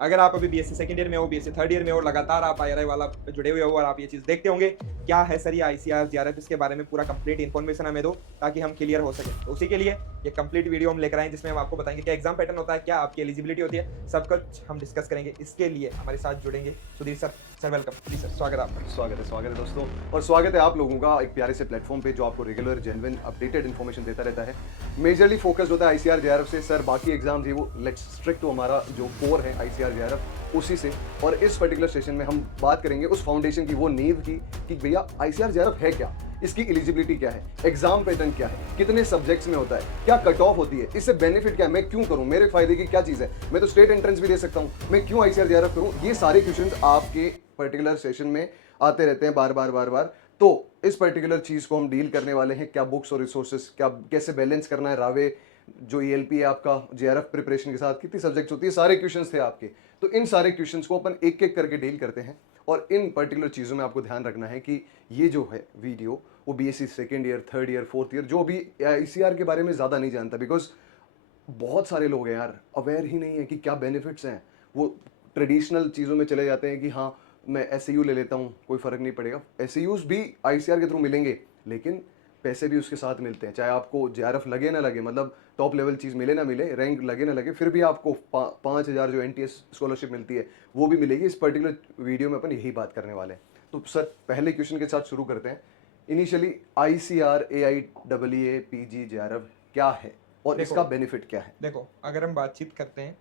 अगर आप अभी बीएससी सेकंड ईयर में हो, बीएससी थर्ड ईयर में हो, लगातार आप आईआरआई वाला पे जुड़े हुए हो और आप ये चीज़ देखते होंगे क्या है सर ये आईसीआर जेआरएफ, इसके बारे में पूरा कंप्लीट इन्फॉर्मेशन हमें दो ताकि हम क्लियर हो सके। तो उसी के लिए ये कंप्लीट वीडियो हम लेकर आए जिसमें हम आपको बताएंगे क्या एग्जाम पैटर्न होता है, क्या आपकी एलिजिबिलिटी होती है, सब कुछ हम डिस्कस करेंगे। इसके लिए हमारे साथ जुड़ेंगे सुधीर सर। Sir welcome. जी सर, स्वागत है आपका। स्वागत है दोस्तों, और स्वागत है आप लोगों का एक प्यारे से प्लेटफॉर्म पे जो आपको रेगुलर जेन्युइन अपडेटेड इन्फॉर्मेशन देता रहता है। मेजरली फोकस होता है आईसीआर जेआरएफ से। सर बाकी एग्जाम थी वो लेट्स स्ट्रिक्ट तो हमारा जो कोर है आईसीआर जेआरएफ उसी से, और इस पर्टिकुलर सेशन में हम बात करेंगे उस फाउंडेशन की, वो नींव की, कि भैया आईसीआर जेआरएफ है क्या, इसकी एलिजिबिलिटी क्या है, एग्जाम पैटर्न क्या है, कितने सब्जेक्ट्स में होता है, क्या कट ऑफ होती है, इससे बेनिफिट क्या है, मैं क्यों करूं, मेरे फायदे की क्या चीज है, मैं तो स्टेट एंट्रेंस भी दे सकता हूं, मैं क्यों आईसीआर जेआरएफ करूं। ये सारे क्वेश्चंस आपके पर्टिकुलर सेशन में आते रहते हैं बार बार। तो इस पर्टिकुलर चीज को हम डील करने वाले हैं, क्या बुक्स और रिसोर्सेस, क्या कैसे बैलेंस करना है रावे जो ईएलपी है आपका जेआरएफ प्रिपरेशन के साथ, कितनी सब्जेक्ट्स होती है, सारे क्वेश्चंस थे आपके। तो इन सारे क्वेश्चंस को अपन एक एक करके डील करते हैं, और इन पर्टिकुलर चीज़ों में आपको ध्यान रखना है कि ये जो है वीडियो वो BSc second year, third year, fourth year जो भी आईसीआर के बारे में ज़्यादा नहीं जानता, बिकॉज बहुत सारे लोग हैं यार अवेयर ही नहीं है कि क्या बेनिफिट्स हैं। वो ट्रेडिशनल चीज़ों में चले जाते हैं कि हाँ मैं एसईयू ले लेता हूँ, कोई फ़र्क नहीं पड़ेगा। एसईयूज भी आईसीआर के थ्रू मिलेंगे, लेकिन पैसे भी उसके साथ मिलते हैं, चाहे आपको जेआरएफ लगे ना लगे, मतलब टॉप लेवल चीज़ मिले ना मिले, रैंक लगे ना लगे, फिर भी आपको 5,000 जो एनटीएस स्कॉलरशिप मिलती है वो भी मिलेगी। इस पर्टिकुलर वीडियो में अपन यही बात करने वाले हैं। तो सर पहले क्वेश्चन के साथ शुरू करते हैं। इनिशियली आईसीआर एआईडब्ल्यूए पीजी जेआरएफ क्या है और इसका बेनिफिट क्या है? देखो, अगर हम बातचीत करते हैं,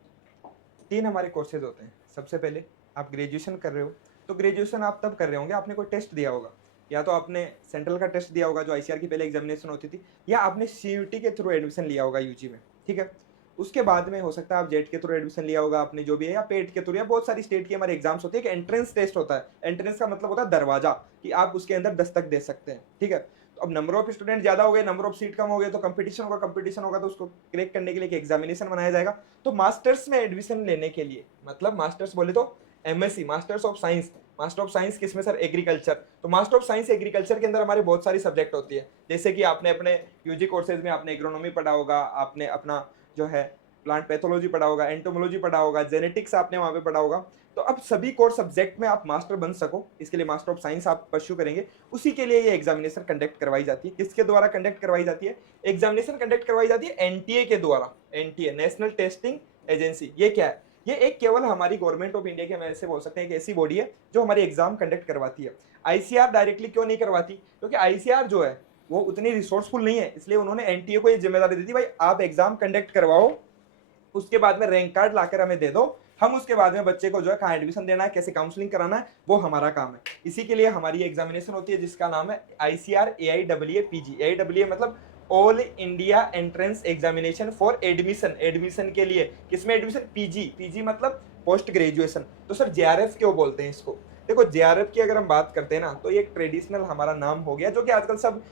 3 हमारे कोर्सेज होते हैं। सबसे पहले आप ग्रेजुएशन कर रहे हो, तो ग्रेजुएशन आप तब कर रहे होंगे आपने कोई टेस्ट दिया होगा, या तो आपने सेंट्रल का टेस्ट दिया होगा जो आईसीआर की पहले एग्जामिनेशन होती थी, या आपने सीयूटी के थ्रू एडमिशन लिया होगा यूजी में, ठीक है। उसके बाद में हो सकता है आप जेट के थ्रू एडमिशन लिया होगा आपने जो भी है, या पेट के थ्रू, या बहुत सारी स्टेट की हमारे एग्जाम्स होती है। एक एंट्रेंस टेस्ट होता है, एंट्रेंस का मतलब होता है दरवाजा, कि आप उसके अंदर दस्तक दे सकते हैं, ठीक है। तो अब नंबर ऑफ स्टूडेंट ज्यादा हो गए, नंबर ऑफ सीट कम हो गए, तो कंपटीशन होगा, तो उसको क्रैक करने के लिए एक एग्जामिनेशन बनाया जाएगा। तो मास्टर्स में एडमिशन लेने के लिए, मतलब मास्टर्स बोले तो MSc, masters of science. Master of science किसमें सर? एग्रीकल्चर। तो मास्टर ऑफ साइंस एग्रीकल्चर के अंदर हमारे बहुत सारी सब्जेक्ट होती है, जैसे कि आपने अपने यूजी कोर्सेज में आपने एग्रोनॉमी पढ़ा होगा, आपने अपना जो है प्लांट पैथोलॉजी पढ़ा होगा, एंटोमोलॉजी पढ़ा होगा, जेनेटिक्स आपने वहां पे पढ़ा होगा। तो अब सभी कोर सब्जेक्ट में आप मास्टर बन सको, इसके लिए मास्टर ऑफ साइंस आप परस्यू करेंगे। उसी के लिए ये एग्जामिनेशन कंडक्ट करवाई जाती है। किसके द्वारा कंडक्ट करवाई जाती है? एग्जामिनेशन कंडक्ट करवाई जाती है एनटीए के द्वारा। NTA, national testing agency. ये क्या है? ये एक केवल हमारी गवर्नमेंट ऑफ इंडिया की, हम ऐसे बोल सकते हैं कि ऐसी बॉडी है जो हमारी एग्जाम कंडक्ट करवाती है। आईसीआर डायरेक्टली क्यों नहीं करवाती? क्योंकि आईसीआर जो है वो उतनी रिसोर्सफुल नहीं है, इसलिए उन्होंने एनटीए को ये जिम्मेदारी दी थी, भाई आप एग्जाम कंडक्ट करवाओ, उसके बाद में रैंक कार्ड लाकर हमें दे दो, हम उसके बाद में बच्चे को जो है कहाँ एडमिशन देना है, कैसे काउंसलिंग कराना है, वो हमारा काम है। इसी के लिए हमारी एग्जामिनेशन होती है जिसका नाम है आईसीआर एआईडब्ल्यूए पीजी। एआईडब्ल्यूए मतलब all India entrance examination for admission. Admission के लिए किसमें एडमिशन? पीजी। पीजी मतलब पोस्ट ग्रेजुएशन। तो सर जेआरएफ क्यों बोलते हैं इसको? देखो, जेआरएफ की अगर हम बात करते हैं ना, तो ये एक ट्रेडिशनल हमारा नाम हो गया जो कि आजकल सब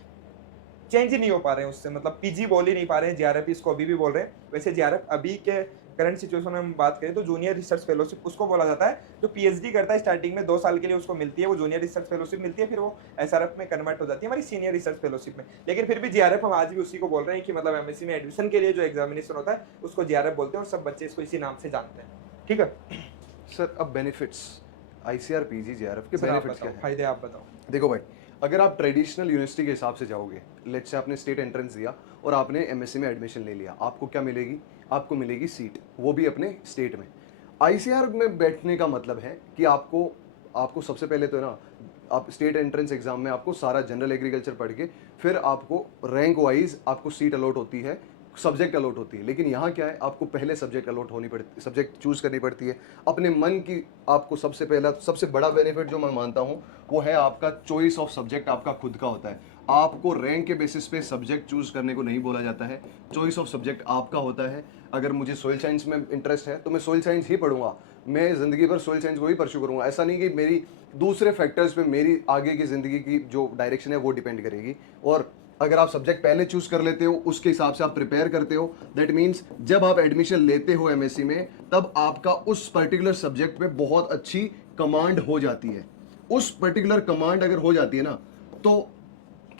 चेंज ही नहीं हो पा रहे हैं उससे, मतलब पीजी बोल ही नहीं पा रहे हैं, जेआरएफ इसको अभी भी बोल रहे हैं। वैसे जेआरएफ अभी के करंट सिचुएशन में हम बात करें तो जूनियर रिसर्च फेलोशिप उसको बोला जाता है। जो पीएचडी करता है स्टार्टिंग में 2 साल के लिए उसको मिलती है, वो जूनियर रिसर्च फेलोशिप मिलती है, फिर वो एसआरएफ में कन्वर्ट हो जाती है हमारी सीनियर रिसर्च फेलोशिप में। लेकिन फिर भी जेआरएफ हम आज भी उसी को बोल रहे हैं कि मतलब एमएससी में एडमिशन के लिए जो एग्जामिनेशन होता है उसको जेआरएफ बोलते हैं, और सब बच्चे इसको इसी नाम से जानते हैं, ठीक है। सर अब बेनिफिट्स आईसीआर पीजी जेआरएफ के सर आप बेनिफिट्स क्या बताओ, है? फायदे आप बताओ। देखो भाई, अगर आप ट्रेडिशनल यूनिवर्सिटी के हिसाब से जाओगे, लेट्स से आपने स्टेट एंट्रेंस दिया और आपने एमएससी में एडमिशन ले लिया, आपको क्या मिलेगी? आपको मिलेगी सीट, वो भी अपने स्टेट में। आईसीआर में बैठने का मतलब है कि आपको आपको सबसे पहले तो ना, आप स्टेट एंट्रेंस एग्जाम में आपको सारा जनरल एग्रीकल्चर पढ़ के फिर आपको रैंक वाइज आपको सीट अलॉट होती है, सब्जेक्ट अलॉट होती है। लेकिन यहाँ क्या है, आपको पहले सब्जेक्ट अलॉट होनी पड़ती, सब्जेक्ट चूज करनी पड़ती है अपने मन की। आपको सबसे पहला सबसे बड़ा बेनिफिट जो मैं मानता हूँ वो है आपका चॉइस ऑफ सब्जेक्ट आपका खुद का होता है। आपको रैंक के बेसिस पे सब्जेक्ट चूज करने को नहीं बोला जाता है, चॉइस ऑफ सब्जेक्ट आपका होता है। अगर मुझे सोइल साइंस में इंटरेस्ट है तो मैं सोइल साइंस ही पढ़ूंगा, मैं जिंदगी भर सोइल साइंस को ही परस्यू करूंगा। ऐसा नहीं कि मेरी दूसरे फैक्टर्स पे मेरी आगे की जिंदगी की जो डायरेक्शन है वो डिपेंड करेगी। और अगर आप सब्जेक्ट पहले चूज कर लेते हो, उसके हिसाब से आप प्रिपेयर करते हो, दैट मीन्स जब आप एडमिशन लेते हो एमएससी में, तब आपका उस पर्टिकुलर सब्जेक्ट में बहुत अच्छी कमांड हो जाती है। उस पर्टिकुलर कमांड अगर हो जाती है ना, तो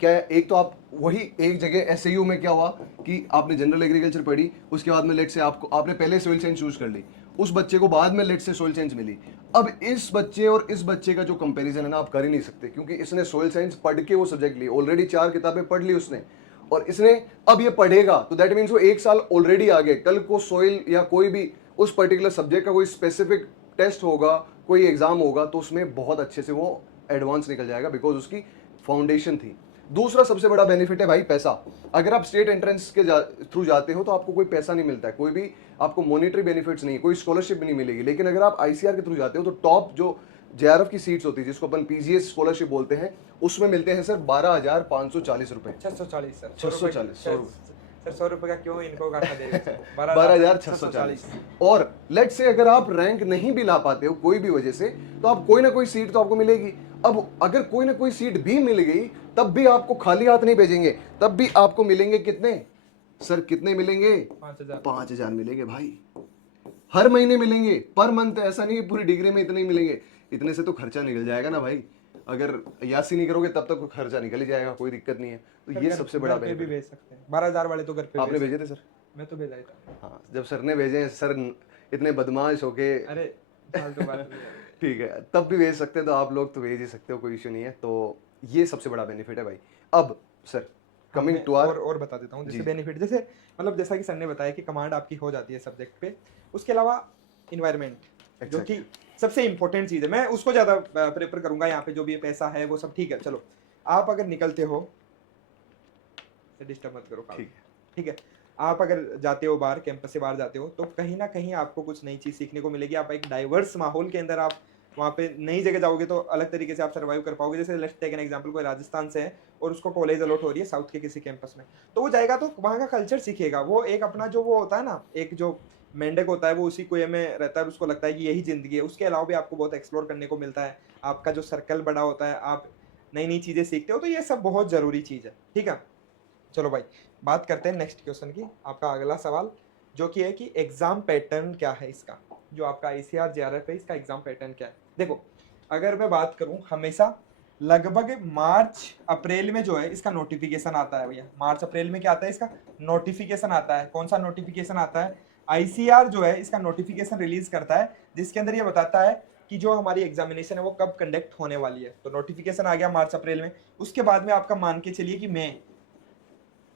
क्या है, एक तो आप वही एक जगह एसएयू में क्या हुआ कि आपने जनरल एग्रीकल्चर पढ़ी, उसके बाद में लेट से आपको आपने पहले सिविल साइंस चूज कर ली, उस बच्चे को बाद में लेट से सोइल साइंस मिली। अब इस बच्चे और इस बच्चे का जो कंपैरिजन है ना, आप कर ही नहीं सकते, क्योंकि इसने सोइल साइंस पढ़ के वो सब्जेक्ट ली, ऑलरेडी 4 किताबें पढ़ ली उसने, और इसने अब ये पढ़ेगा, तो दैट मीन्स वो 1 साल ऑलरेडी आगे। कल को सोइल या कोई भी उस पर्टिकुलर सब्जेक्ट का कोई स्पेसिफिक टेस्ट होगा, कोई एग्जाम होगा, तो उसमें बहुत अच्छे से वो एडवांस निकल जाएगा, बिकॉज उसकी फाउंडेशन थी। दूसरा सबसे बड़ा बेनिफिट है भाई पैसा। अगर आप स्टेट एंट्रेंस के थ्रू जाते हो तो आपको कोई पैसा नहीं मिलता है, कोई भी आपको मॉनेटरी बेनिफिट्स नहीं, कोई स्कॉलरशिप भी नहीं मिलेगी। लेकिन अगर आप आईसीआर के थ्रू जाते हो तो टॉप जो जेआरएफ की सीट्स होती है, जिसको अपन पीजीएस स्कॉलरशिप बोलते हैं, उसमें मिलते हैं सर 12,540 रुपए। 640 सर, 640 सर 100 रुपए का क्यों इनको घाटा दे रहे हो? 12,640। और लेट से अगर आप रैंक नहीं भी ला पाते हो कोई भी वजह से, तो आप कोई ना कोई सीट तो आपको मिलेगी। अब अगर कोई ना कोई सीट भी मिल गई, तब भी आपको खाली हाथ नहीं भेजेंगे, तब भी आपको मिलेंगे कितने सर, कितने मिलेंगे? 5,000 मिलेंगे भाई, हर महीने मिलेंगे, पर मंथ। ऐसा नहीं है पूरी डिग्री में इतने ही मिलेंगे, इतने से तो खर्चा निकल जाएगा ना भाई। अगर यासी नहीं करोगे तब तक खर्चा निकल ही जाएगा, कोई दिक्कत नहीं है। तो ये सबसे बड़ा बेनिफिट भी भेज सकते हैं। 12,000 वाले तो घर पे आपने भेजे थे सर? मैं तो भेजा ही था। हाँ, जब सर ने भेजे सर इतने बदमाश होके, अरे फालतू बात नहीं है। ठीक है, तब भी भेज सकते हैं, तो आप लोग तो भेज ही सकते हो, कोई इशू नहीं है। तो ये सबसे बड़ा बेनिफिट है भाई। अब सर कमिंग टू आवर, और बता देता हूँ जैसे बेनिफिट, जैसे मतलब जैसा कि सर ने बताया कि कमांड आपकी हो जाती है सब्जेक्ट पे, उसके अलावा इन्वायरमेंट जो कि सबसे इंपॉर्टेंट चीज़ है, मैं उसको ज़्यादा प्रेफर करूंगा यहाँ पे। जो भी पैसा है वो सब ठीक है, चलो आप अगर निकलते हो, डिस्टर्ब मत करो, ठीक है। आप अगर जाते हो बाहर, कैंपस से बाहर जाते हो, तो कहीं ना कहीं आपको कुछ नई चीज़ सीखने को मिलेगी। आप एक डाइवर्स माहौल के अंदर, आप वहाँ पे नई जगह जाओगे तो अलग तरीके से आप सर्वाइव कर पाओगे। जैसे लेट्स टेक एन एग्जांपल, कोई राजस्थान से है और उसको कॉलेज अलॉट हो रही है साउथ के किसी कैंपस में, तो वो जाएगा तो वहाँ का कल्चर सीखेगा। वो एक अपना जो वो होता है ना, एक जो मेंढक होता है, वो उसी कुएं में रहता है, उसको लगता है कि यही जिंदगी है। उसके अलावा भी आपको बहुत एक्सप्लोर करने को मिलता है, आपका जो सर्कल बड़ा होता है, आप नई नई चीज़ें सीखते हो, तो ये सब बहुत ज़रूरी चीज़ है, ठीक है। चलो भाई, बात करते हैं नेक्स्ट क्वेश्चन की। आपका अगला सवाल जो कि है कि एग्जाम पैटर्न क्या है इसका, जो आपका आईसीआर जेआरएफ है, इसका एग्जाम पैटर्न क्या है। देखो, अगर मैं बात करूं, हमेशा लगभग मार्च अप्रैल में जो है इसका नोटिफिकेशन आता है भैया। मार्च अप्रैल में क्या आता है, इसका नोटिफिकेशन आता है। कौन सा नोटिफिकेशन आता है? आईसीआर जो है इसका नोटिफिकेशन रिलीज करता है, जिसके अंदर ये बताता है कि जो हमारी एग्जामिनेशन है वो कब कंडक्ट होने वाली है। तो नोटिफिकेशन आ गया मार्च अप्रैल में, उसके बाद में आपका मान के चलिए कि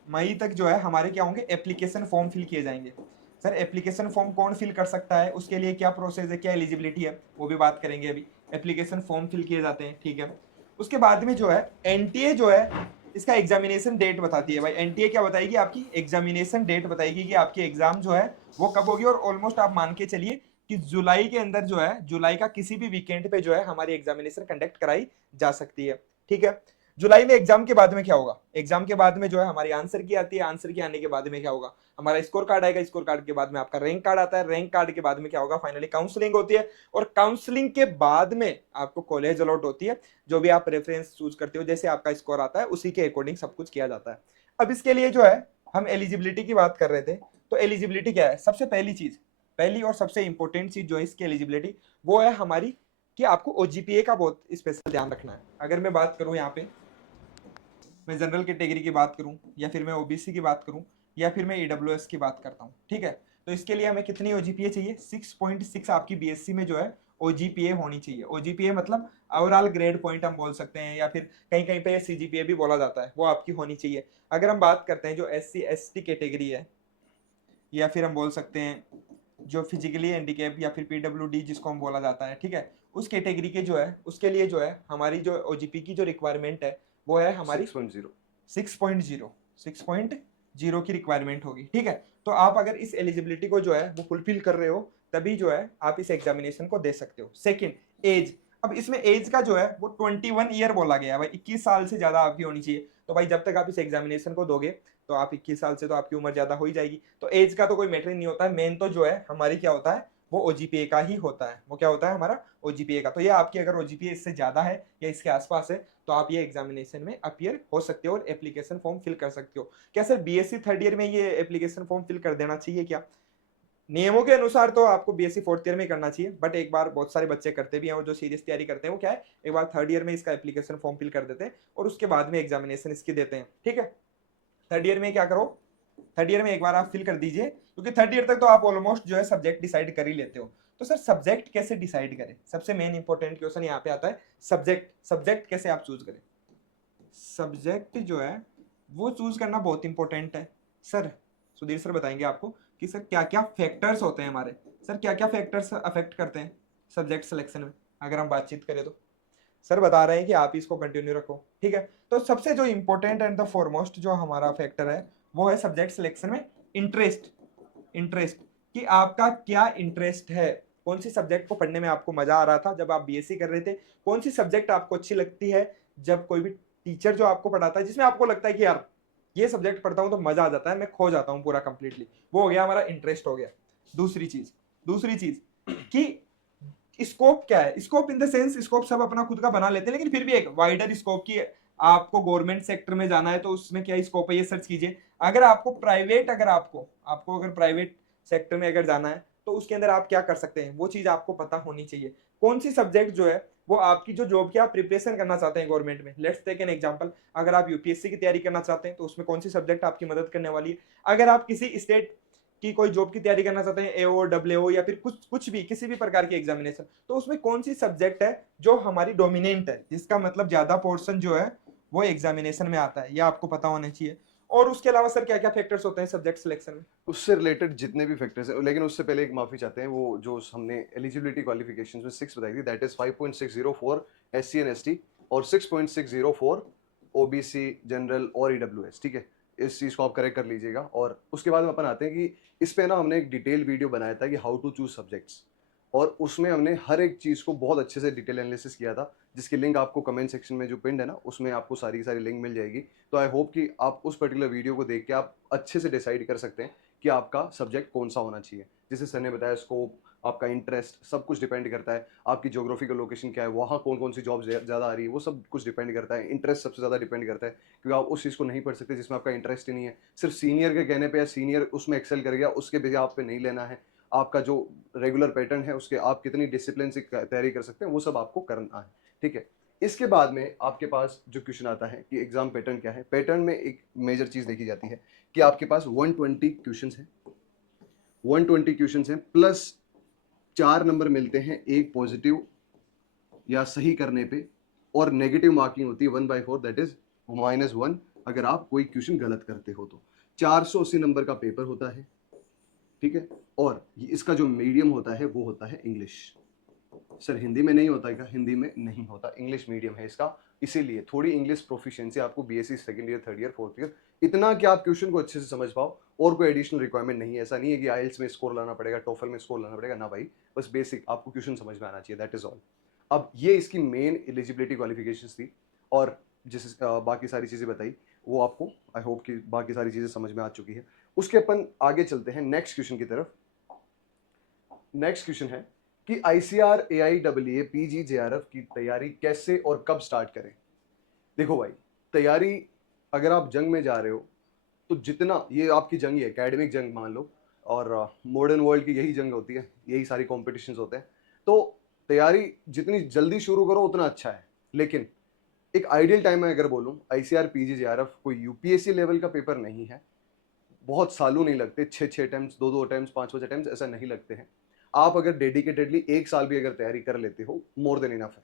मई तक जो है हमारे क्या होंगे, एप्लीकेशन फॉर्म फिल किए जाएंगे। सर एप्लीकेशन फॉर्म कौन फिल कर सकता है, उसके लिए क्या प्रोसेस है, क्या एलिजिबिलिटी है, वो भी बात करेंगे अभी। एप्लीकेशन फॉर्म फिल किए जाते हैं, ठीक है। उसके बाद में जो है एनटीए जो है इसका एग्जामिनेशन डेट बताती है भाई। एनटीए क्या बताएगी, आपकी एग्जामिनेशन डेट बताएगी कि आपकी एग्जाम जो है वो कब होगी। और ऑलमोस्ट आप मान के चलिए कि जुलाई के अंदर जो है, जुलाई का किसी भी वीकेंड पे जो है हमारी एग्जामिनेशन कंडक्ट कराई जा सकती है, ठीक है। जुलाई में एग्जाम के बाद में क्या होगा, एग्जाम के बाद में जो है हमारी आंसर की आती है, आंसर की आने के बाद में क्या होगा, हमारा स्कोर कार्ड आएगा, स्कोर कार्ड के बाद में आपका रैंक कार्ड आता है, रैंक कार्ड के बाद में क्या होगा, फाइनली काउंसलिंग होती है। और काउंसलिंग के बाद में आपको कॉलेज अलॉट होती है, जो भी आप रेफरेंस चूज करते हो, जैसे आपका स्कोर आता है उसी के अकॉर्डिंग सब कुछ किया जाता है। अब इसके लिए जो है हम एलिजिबिलिटी की बात कर रहे थे, तो एलिजिबिलिटी क्या है, सबसे पहली चीज, पहली और सबसे इंपॉर्टेंट चीज जो है इसकी एलिजिबिलिटी, वो है हमारी कि आपको ओजीपीए का बहुत स्पेशल ध्यान रखना है। अगर मैं बात करूं, यहाँ पे मैं जनरल कैटेगरी की बात करूं, या फिर मैं ओबीसी की बात करूं, या फिर मैं ईडब्ल्यूएस की बात करता हूं, ठीक है। तो इसके लिए हमें कितनी ओजीपीए चाहिए, 6.6 आपकी बीएससी में जो है ओजीपीए होनी चाहिए। ओजीपीए मतलब ओवरऑल ग्रेड पॉइंट हम बोल सकते हैं, या फिर कहीं कहीं पे सीजीपीए भी बोला जाता है, वो आपकी होनी चाहिए। अगर हम बात करते हैं जो एससी एसटी कैटेगरी है, या फिर हम बोल सकते हैं जो फिजिकली हैंडीकैप या फिर पीडब्ल्यूडी जिसको हम बोला जाता है, ठीक है, उस कैटेगरी के जो है उसके लिए जो है हमारी जो ओजीपी की जो रिक्वायरमेंट है वो है हमारी 6.0 की रिक्वायरमेंट होगी, ठीक है। तो आप अगर इस एलिजिबिलिटी को जो है वो फुलफिल कर रहे हो, तभी जो है आप इस एग्जामिनेशन को दे सकते हो। सेकंड, एज। अब इसमें एज का जो है वो 21 ईयर बोला गया है भाई, 21 साल से ज्यादा आपकी होनी चाहिए। तो भाई जब तक आप इस एग्जामिनेशन को दोगे तो आप 21 साल से तो आपकी उम्र ज्यादा हो ही जाएगी, तो एज का तो कोई मैटर नहीं होता है। मेन तो जो है हमारी क्या होता है, वो ओजीपीए का ही होता है। वो क्या होता है हमारा ओजीपीए का। तो ये आपकी अगर ओजीपीए इससे ज्यादा है या इसके आसपास है तो आप ये एग्जामिनेशन में अपीयर हो सकते हो और एप्लीकेशन फॉर्म फिल कर सकते हो। क्या सर बीएससी थर्ड ईयर में ये एप्लीकेशन फॉर्म फिल कर देना चाहिए क्या? नियमों के अनुसार तो आपको बीएससी फोर्थ ईयर में करना चाहिए, बट एक बार बहुत सारे बच्चे करते भी हैं और जो सीरियस तैयारी करते हैं वो क्या है, एक बार थर्ड ईयर में इसका एप्लीकेशन फॉर्म फिल कर देते हैं और उसके बाद में एग्जामिनेशन इसकी देते हैं, ठीक है। थर्ड ईयर में क्या करो, थर्ड ईयर में एक बार आप फिल कर दीजिए, क्योंकि थर्ड ईयर तक तो आप ऑलमोस्ट जो है सब्जेक्ट डिसाइड कर ही लेते हो। तो सर सब्जेक्ट कैसे डिसाइड करें, सबसे मेन इंपॉर्टेंट क्वेश्चन यहाँ पे आता है, सब्जेक्ट कैसे आप चूज करें। सब्जेक्ट जो है वो चूज करना बहुत इंपॉर्टेंट है। सर सुधीर सर बताएंगे आपको कि सर क्या क्या फैक्टर्स होते हैं हमारे, सर क्या क्या फैक्टर्स अफेक्ट करते हैं सब्जेक्ट सिलेक्शन में, अगर हम बातचीत करें तो। सर बता रहे हैं कि आप इसको कंटिन्यू रखो, ठीक है। तो सबसे जो इंपॉर्टेंट एंड द फॉरमोस्ट जो हमारा फैक्टर है वो है सब्जेक्ट सिलेक्शन में इंटरेस्ट। इंटरेस्ट कि आपका क्या इंटरेस्ट है, कौन सी सब्जेक्ट को पढ़ने में आपको मजा आ रहा था जब आप बीएससी कर रहे थे, कौन सी सब्जेक्ट आपको अच्छी लगती है जब कोई भी टीचर जो आपको पढ़ाता है जिसमें आपको लगता है कि यार ये सब्जेक्ट पढ़ता हूँ तो मजा आ जाता है, मैं खो जाता हूँ पूरा कंप्लीटली, वो हो गया हमारा इंटरेस्ट हो गया। दूसरी चीज कि स्कोप क्या है, scope in the sense scope सब अपना खुद का बना लेते हैं, लेकिन फिर भी एक वाइडर स्कोप की आपको गवर्नमेंट सेक्टर में जाना है तो उसमें क्या स्कोप है ये सर्च कीजिए। अगर आपको प्राइवेट अगर आपको अगर प्राइवेट सेक्टर में अगर जाना है तो उसके अंदर आप क्या कर सकते हैं वो चीज आपको पता होनी चाहिए। कौन सी सब्जेक्ट जो है वो आपकी जो जॉब की आप प्रिपरेशन करना चाहते हैं गवर्नमेंट में, लेट्स टेक एन एग्जांपल, अगर आप यूपीएससी की तैयारी करना चाहते हैं तो उसमें कौन सी सब्जेक्ट आपकी मदद करने वाली है। अगर आप किसी स्टेट की कोई जॉब की तैयारी करना चाहते हैं, एओ डब्ल्यूओ या फिर कुछ भी किसी भी प्रकार की एग्जामिनेशन, तो उसमें कौन सी सब्जेक्ट है जो हमारी डोमिनेंट है, जिसका मतलब ज्यादा पोर्शन जो है वो एग्जामिनेशन में आता है, ये आपको पता होना चाहिए। और उसके अलावा सर क्या क्या फैक्टर्स होते हैं सब्जेक्ट सिलेक्शन में। उससे रिलेटेड जितने भी फैक्टर्स हैं, लेकिन उससे पहले एक माफी चाहते हैं, वो जो हमने एलिजिबिलिटी क्वालिफिकेशंस में 6 बताई थी, that is 5.60 for SC and ST और 6.60 फॉर ओबीसी जनरल और ईडब्ल्यूएस, ठीक है। इस चीज़ को आप करेक्ट कर लीजिएगा। और उसके बाद में अपन आते हैं कि इस पे ना हमने एक डिटेल वीडियो बनाया था कि हाउ टू चूज सब्जेक्ट्स, और उसमें हमने हर एक चीज़ को बहुत अच्छे से डिटेल एनालिसिस किया था, जिसकी लिंक आपको कमेंट सेक्शन में जो पिंड है ना उसमें आपको सारी सारी लिंक मिल जाएगी। तो आई होप कि आप उस पर्टिकुलर वीडियो को देख के आप अच्छे से डिसाइड कर सकते हैं कि आपका सब्जेक्ट कौन सा होना चाहिए। जैसे सर ने बताया, स्कोप, आपका इंटरेस्ट, सब कुछ डिपेंड करता है। आपकी ज्योग्राफिकल लोकेशन क्या है, वहाँ कौन कौन सी जॉब ज़्यादा आ रही है, वो सब कुछ डिपेंड करता है। इंटरेस्ट सबसे ज़्यादा डिपेंड करता है, क्योंकि आप उस चीज़ को नहीं पढ़ सकते जिसमें आपका इंटरेस्ट ही नहीं है। सिर्फ सीनियर के कहने पे या सीनियर उसमें एक्सेल कर गया उसके बेसिस आप पे नहीं लेना है। आपका जो रेगुलर पैटर्न है उसके आप कितनी डिसिप्लिन से तैयारी कर सकते हैं वो सब आपको करना है, ठीक है। इसके बाद में आपके पास जो क्वेश्चन आता है कि एग्जाम पैटर्न क्या है। पैटर्न में एक मेजर चीज़ देखी जाती है कि आपके पास 120 क्वेश्चंस हैं, 120 क्वेश्चंस हैं प्लस 4 नंबर मिलते हैं एक पॉजिटिव या सही करने पे, और नेगेटिव मार्किंग होती है 1/4, दैट इज -1 अगर आप कोई क्वेश्चन गलत करते हो तो। 480 नंबर का पेपर होता है, ठीक है। और इसका जो मीडियम होता है वो होता है इंग्लिश। सर हिंदी में नहीं होता है क्या? हिंदी में नहीं होता, इंग्लिश मीडियम है इसका। इसीलिए थोड़ी इंग्लिश प्रोफिशिएंसी आपको BSc second year, third year, fourth year, इतना कि आप क्वेश्चन को अच्छे से समझ पाओ, और कोई एडिशनल रिक्वायरमेंट नहीं है। ऐसा नहीं है कि आइल्स में स्कोर लाना पड़ेगा, टोफल में स्कोर लाना पड़ेगा, ना भाई, बस बेसिक आपको क्वेश्चन समझ में आना चाहिए, दैट इज ऑल। अब ये इसकी मेन एलिजिबिलिटी क्वालिफिकेशंस थी, और जैसे बाकी सारी चीज़ें बताई वो आपको आई होप कि बाकी सारी चीज़ें समझ में आ चुकी है। उसके अपन आगे चलते हैं नेक्स्ट क्वेश्चन की तरफ। नेक्स्ट क्वेश्चन है कि आईसीआर, एआईडब्ल्यूए, पीजी, जेआरएफ की तैयारी कैसे और कब स्टार्ट करें। देखो भाई, तैयारी अगर आप जंग में जा रहे हो तो जितना ये आपकी जंग ही है, एकेडमिक जंग मान लो, और मॉडर्न वर्ल्ड की यही जंग होती है, यही सारी कॉम्पिटिशन्स होते हैं। तो तैयारी जितनी जल्दी शुरू करो उतना अच्छा है। लेकिन एक आइडियल टाइम में अगर बोलूँ, आईसीआर, पीजी, जेआरएफ कोई यूपीएससी लेवल का पेपर नहीं है। बहुत सालों नहीं लगते, 6 अटेम्प्ट्स, 2 अटेम्प्ट्स, 5 अटेम्प्ट्स ऐसा नहीं लगते हैं। आप अगर डेडिकेटेडली 1 साल भी अगर तैयारी कर लेते हो, मोर देन इनफ है।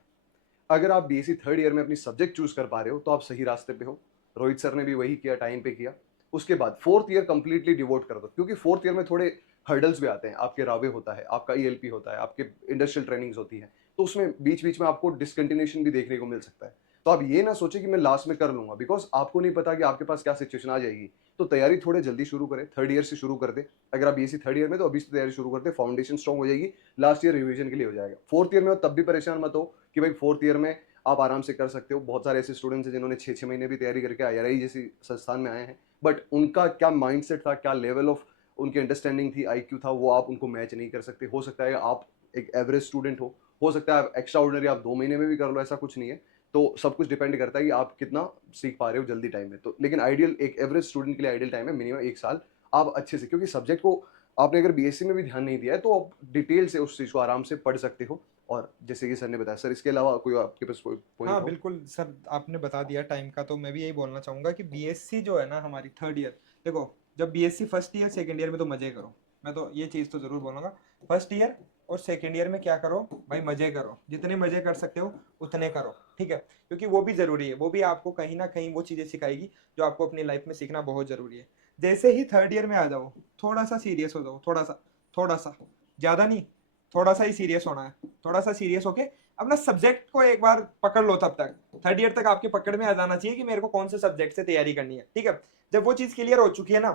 अगर आप बीएससी थर्ड ईयर में अपनी सब्जेक्ट चूज कर पा रहे हो तो आप सही रास्ते पे हो। रोहित सर ने भी वही किया, टाइम पे किया। उसके बाद फोर्थ ईयर कंप्लीटली डिवोट कर दो, क्योंकि फोर्थ ईयर में थोड़े हर्डल्स भी आते हैं। आपके रावे होता है, आपका ईएलपी होता है, आपके इंडस्ट्रियल ट्रेनिंग्स होती है, तो उसमें बीच बीच में आपको डिसकंटिन्यूएशन भी देखने को मिल सकता है। तो आप ये ना सोचे कि मैं लास्ट में कर लूंगा, बिकॉज आपको नहीं पता कि आपके पास क्या सिचुएशन आ जाएगी। तो तैयारी थोड़े जल्दी शुरू करें, थर्ड ईयर से शुरू कर दे। अगर आप बीएससी थर्ड ईयर में तो अभी से तैयारी शुरू कर दे, फाउंडेशन स्ट्रॉन्ग हो जाएगी, लास्ट ईयर रिवीजन के लिए हो जाएगा। फोर्थ ईयर में हो तब भी परेशान मत हो कि भाई फोर्थ ईयर में आप आराम से कर सकते हो। बहुत सारे ऐसे स्टूडेंट्स हैं जिन्होंने 6 महीने भी तैयारी करके आईआरआई जैसी संस्थान में आए हैं, बट उनका क्या माइंडसेट था, क्या लेवल ऑफ उनकी अंडरस्टैंडिंग थी, आईक्यू था, वो आप उनको मैच नहीं कर सकते। हो सकता है आप एक एवरेज स्टूडेंट हो सकता है आप एक्स्ट्रा ऑर्डिनरी आप 2 महीने में भी कर लो, ऐसा कुछ नहीं है। तो सब कुछ डिपेंड करता है कि आप कितना सीख पा रहे हो जल्दी टाइम में। तो लेकिन आइडियल, एक एवरेज स्टूडेंट के लिए आइडियल टाइम है मिनिमम 1 साल। आप अच्छे से, क्योंकि सब्जेक्ट को आपने अगर बीएससी में भी ध्यान नहीं दिया है तो आप डिटेल से उस चीज़ को आराम से पढ़ सकते हो। और जैसे कि सर ने बताया, सर इसके अलावा कोई आपके पास कोई पॉइंट हाँ हो? बिल्कुल सर, आपने बता दिया टाइम का, तो मैं भी यही बोलना चाहूंगा कि बीएससी जो है ना हमारी थर्ड ईयर, देखो जब BSc first year second year में तो मजे करो, मैं तो ये चीज़ तो ज़रूर बोलूँगा, फर्स्ट ईयर और सेकंड ईयर में क्या करो भाई, मजे करो, जितने मजे कर सकते हो उतने करो, ठीक है, क्योंकि वो भी ज़रूरी है, वो भी आपको कहीं ना कहीं वो चीज़ें सिखाएगी जो आपको अपनी लाइफ में सीखना बहुत ज़रूरी है। जैसे ही थर्ड ईयर में आ जाओ, थोड़ा सा सीरियस हो जाओ, थोड़ा सा, ज़्यादा नहीं, थोड़ा सा ही सीरियस होना है, थोड़ा सा सीरियस होके अपना सब्जेक्ट को एक बार पकड़ लो। तब तक थर्ड ईयर तक आपके पकड़ में आ जाना चाहिए कि मेरे को कौन से सब्जेक्ट से तैयारी करनी है, ठीक है। जब वो चीज़ क्लियर हो चुकी है ना,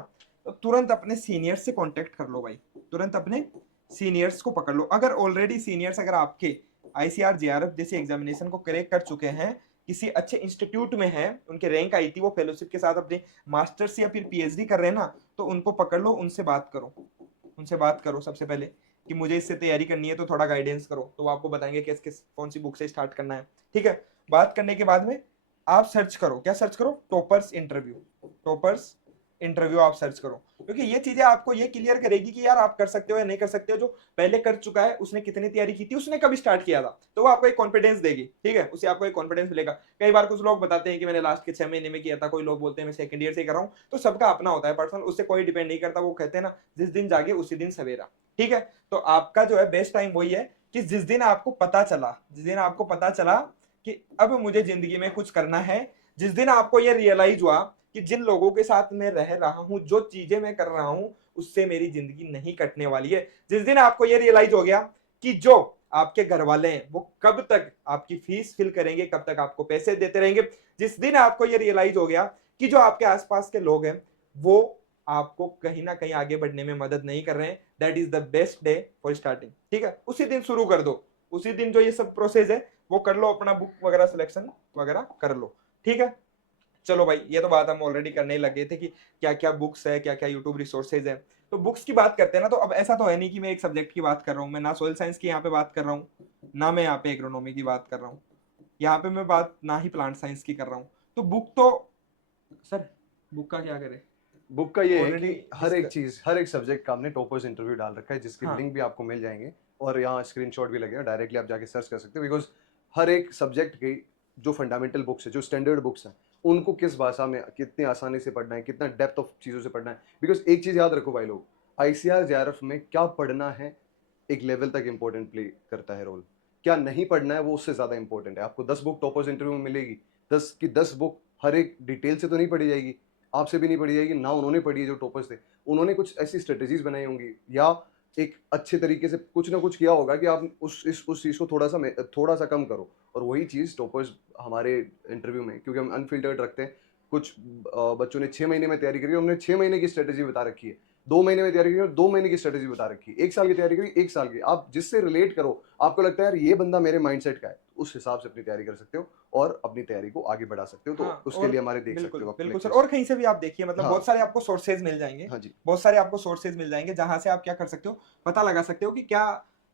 तो तुरंत अपने सीनियर्स से कांटेक्ट कर लो भाई, तुरंत अपने सीनियर्स को पकड़ लो। अगर ऑलरेडी सीनियर्स अगर आपके आईसीआर जेआरएफ जैसी एग्जामिनेशन को क्रैक कर चुके हैं, किसी अच्छे इंस्टीट्यूट में हैं, उनके रैंक आई थी, वो फेलोशिप के साथ अपने मास्टर्स या फिर पीएचडी कर रहे हैं ना, तो उनको पकड़ लो, उनसे बात करो, उनसे बात करो सबसे पहले कि मुझे इससे तैयारी करनी है, तो थोड़ा गाइडेंस करो, तो वो आपको बताएंगे किस किस कौन सी बुक से स्टार्ट करना है, ठीक है। बात करने के बाद में आप सर्च करो, क्या सर्च करो, टॉपर्स इंटरव्यू, टॉपर्स इंटरव्यू आप सर्च करो, क्योंकि ये चीजें आपको ये क्लियर करेगी कि यार आप कर सकते हो या नहीं कर सकते हो। जो पहले कर चुका है उसने कितनी तैयारी की थी, उसने कब स्टार्ट किया था, तो वो आपको एक कॉन्फिडेंस देगी, ठीक है, उससे आपको एक कॉन्फिडेंस मिलेगा। कई बार कुछ लोग बताते हैं कि मैंने लास्ट के 6 महीने में किया था, कोई लोग बोलते हैं मैं सेकंड ईयर से कर रहा हूँ, तो सबका अपना होता है पर्सनल, उससे कोई डिपेंड नहीं करता। वो कहते हैं ना, जिस दिन जागे उसी दिन सवेरा, ठीक है। तो आपका जो है बेस्ट टाइम वही है कि जिस दिन आपको पता चला, जिस दिन आपको पता चला कि अब मुझे जिंदगी में कुछ करना है, जिस दिन आपको ये रियलाइज हुआ कि जिन लोगों के साथ मैं रह रहा हूं, जो चीजें मैं कर रहा हूं, उससे मेरी जिंदगी नहीं कटने वाली है, जिस दिन आपको ये रियलाइज हो गया कि जो आपके घर वाले हैं वो कब तक आपकी फीस फिल करेंगे, कब तक आपको पैसे देते रहेंगे, जिस दिन आपको ये रियलाइज हो गया कि जो आपके आसपास के लोग हैं वो आपको कहीं ना कहीं आगे बढ़ने में मदद नहीं कर रहे हैं, that is the best day for starting, ठीक है। उसी दिन शुरू कर दो, उसी दिन जो ये सब प्रोसेस है वो कर लो, अपना बुक वगैरह सिलेक्शन वगैरह कर लो, ठीक है। चलो भाई, ये तो बात हम ऑलरेडी करने ही लगे थे कि क्या क्या बुक्स है, क्या क्या यूट्यूब रिसोर्सेज है। तो बुक्स की बात करते हैं ना, तो अब ऐसा तो है नहीं कि मैं एक सब्जेक्ट की बात कर रहा हूँ, मैं ना सोयल साइंस की यहाँ पे बात कर रहा हूँ, ना मैं यहाँ पे एग्रोनॉमी की बात कर रहा हूँ, यहाँ पे मैं बात ना ही प्लांट साइंस की कर रहा हूँ। तो बुक तो सर, बुक का क्या करे, बुक का ये है ऑलरेडी कि हर एक चीज, हर एक सब्जेक्ट का हमने टॉपर्स इंटरव्यू डाल रखा है, जिसके हाँ लिंक भी आपको मिल जाएंगे और यहाँ स्क्रीनशॉट भी लगेगा, डायरेक्टली आप जाके सर्च कर सकते हो। बिकॉज हर एक सब्जेक्ट की जो फंडामेंटल बुक्स है, जो स्टैंडर्ड बुक्स हैं, उनको किस भाषा में कितनी आसानी से पढ़ना है, कितना डेप्थ ऑफ चीज़ों से पढ़ना है। बिकॉज एक चीज़ याद रखो भाई लोग, आईसीआर जेआरएफ में क्या पढ़ना है एक लेवल तक इंपॉर्टेंट प्ले करता है रोल, क्या नहीं पढ़ना है वो उससे ज़्यादा इंपॉर्टेंट है। आपको 10 बुक टॉपर्स इंटरव्यू में मिलेगी, 10 की 10 बुक हर एक डिटेल से तो नहीं पढ़ी जाएगी, आपसे भी नहीं पढ़ी जाएगी, ना उन्होंने पढ़ी है जो टॉपर्स थे, उन्होंने कुछ ऐसी स्ट्रेटेजीज बनाई होंगी या एक अच्छे तरीके से कुछ ना कुछ किया होगा कि आप उस चीज़ को थोड़ा सा कम करो। और वही चीज़ टॉपर्स हमारे इंटरव्यू में, क्योंकि हम अनफिल्टर्ड रखते हैं, कुछ बच्चों ने 6 महीने में तैयारी करी, हमने 6 महीने की स्ट्रेटेजी बता रखी है, 2 महीने में तैयारी करी, 2 महीने की स्ट्रेटेजी बता रखी है, 1 साल की तैयारी करी, 1 साल की। आप जिससे रिलेट करो, आपको लगता है यार ये बंदा मेरे माइंडसेट का है, उस हिसाब से अपनी तैयारी कर सकते हो और अपनी तैयारी को आगे बढ़ा सकते हो। तो हाँ, उसके और लिए हमारे देख सकते बिल्कुल हो आप बिल्कुल सर, lectures। और कहीं से भी आप देखिए, मतलब हाँ बहुत सारे आपको सोर्सेज मिल जाएंगे, हाँ जी। बहुत सारे आपको सोर्सेज मिल जाएंगे जहां से आप क्या कर सकते हो, पता लगा सकते हो कि क्या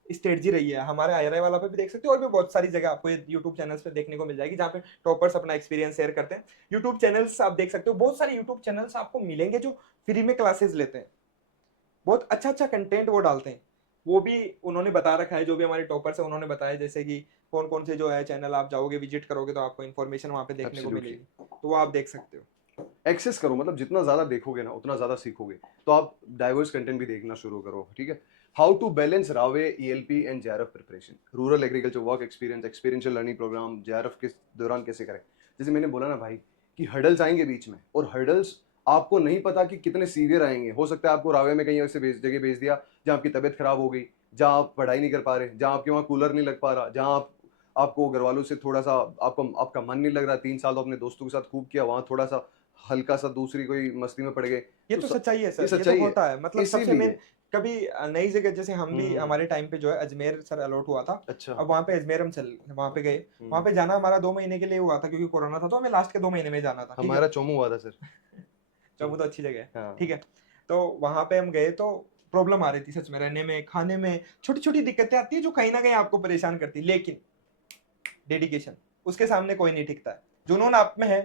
स्ट्रेटजी रही है। हमारे आईआरआई वाला पे भी देख सकते हो, और भी बहुत सारी जगह आपको यूट्यूब चैनल्स पे देखने को मिल जाएगी जहाँ पे टॉपर्स अपना एक्सपीरियंस शेयर करते हैं। यूट्यूब चैनल्स आप देख सकते हो, बहुत सारे यूट्यूब चैनल्स आपको मिलेंगे जो फ्री में क्लासेस लेते हैं, बहुत अच्छा अच्छा कंटेंट वो डालते हैं, वो भी उन्होंने बता रखा है, जो भी हमारे टॉपर्स है उन्होंने बताया, जैसे कि कौन कौन से जो है चैनल आप जाओगे विजिट करोगे तो आपको इन्फॉर्मेशन वहाँ पे देखने को Absolutely। मिलेगी, तो वो आप देख सकते हो। एक्सेस करो, मतलब जितना ज़्यादा देखोगे ना उतना ज़्यादा सीखोगे। तो आप डाइवर्स कंटेंट भी देखना शुरू करो, ठीक है। हाउ टू बैलेंस रावे ELP and JRF preparation, rural agriculture work experience, experiential learning programme JRF के दौरान कैसे करें। जैसे मैंने बोला ना भाई कि हर्डल्स आएंगे बीच में, और हर्डल्स आपको नहीं पता कि कितने सीवियर आएंगे। हो सकता है आपको रावे में कहीं ऐसे जगह भेज दिया जहाँ आपकी तबीयत खराब हो गई, जहाँ आप पढ़ाई नहीं कर पा रहे, जहाँ आपके वहाँ कूलर नहीं लग पा रहा, जहाँ आपको घर वालों से थोड़ा सा आपका मन नहीं लग रहा, 3 साल तो अपने दोस्तों के साथ खूब किया, वहाँ थोड़ा सा हल्का सा दूसरी कोई मस्ती में पड़ गए। ये तो सच्चाई है सर, ये ये तो सच्चाई है। होता है, मतलब सबसे इसीलिए मेन कभी नई जगह, जैसे हम भी हम्म। हमारे टाइम पे जो है अजमेर सर अलॉट हुआ था, अच्छा। अब वहाँ पे अजमेर हम चल वहाँ पे गए, वहाँ पे जाना हमारा 2 महीने के लिए हुआ था क्योंकि कोरोना था, तो हमें लास्ट के 2 महीने में जाना था, ठीक है। हमारा चोमू हुआ था सर। जम्मू तो अच्छी जगह है, हाँ। ठीक है। तो वहाँ पे हम गए तो प्रॉब्लम आ रही थी सच में, रहने में, खाने में, छोटी छोटी दिक्कतें आती है जो कहीं ना कहीं आपको परेशान करती है, लेकिन डेडिकेशन, उसके सामने कोई नहीं टिकता है। जुनून आप में है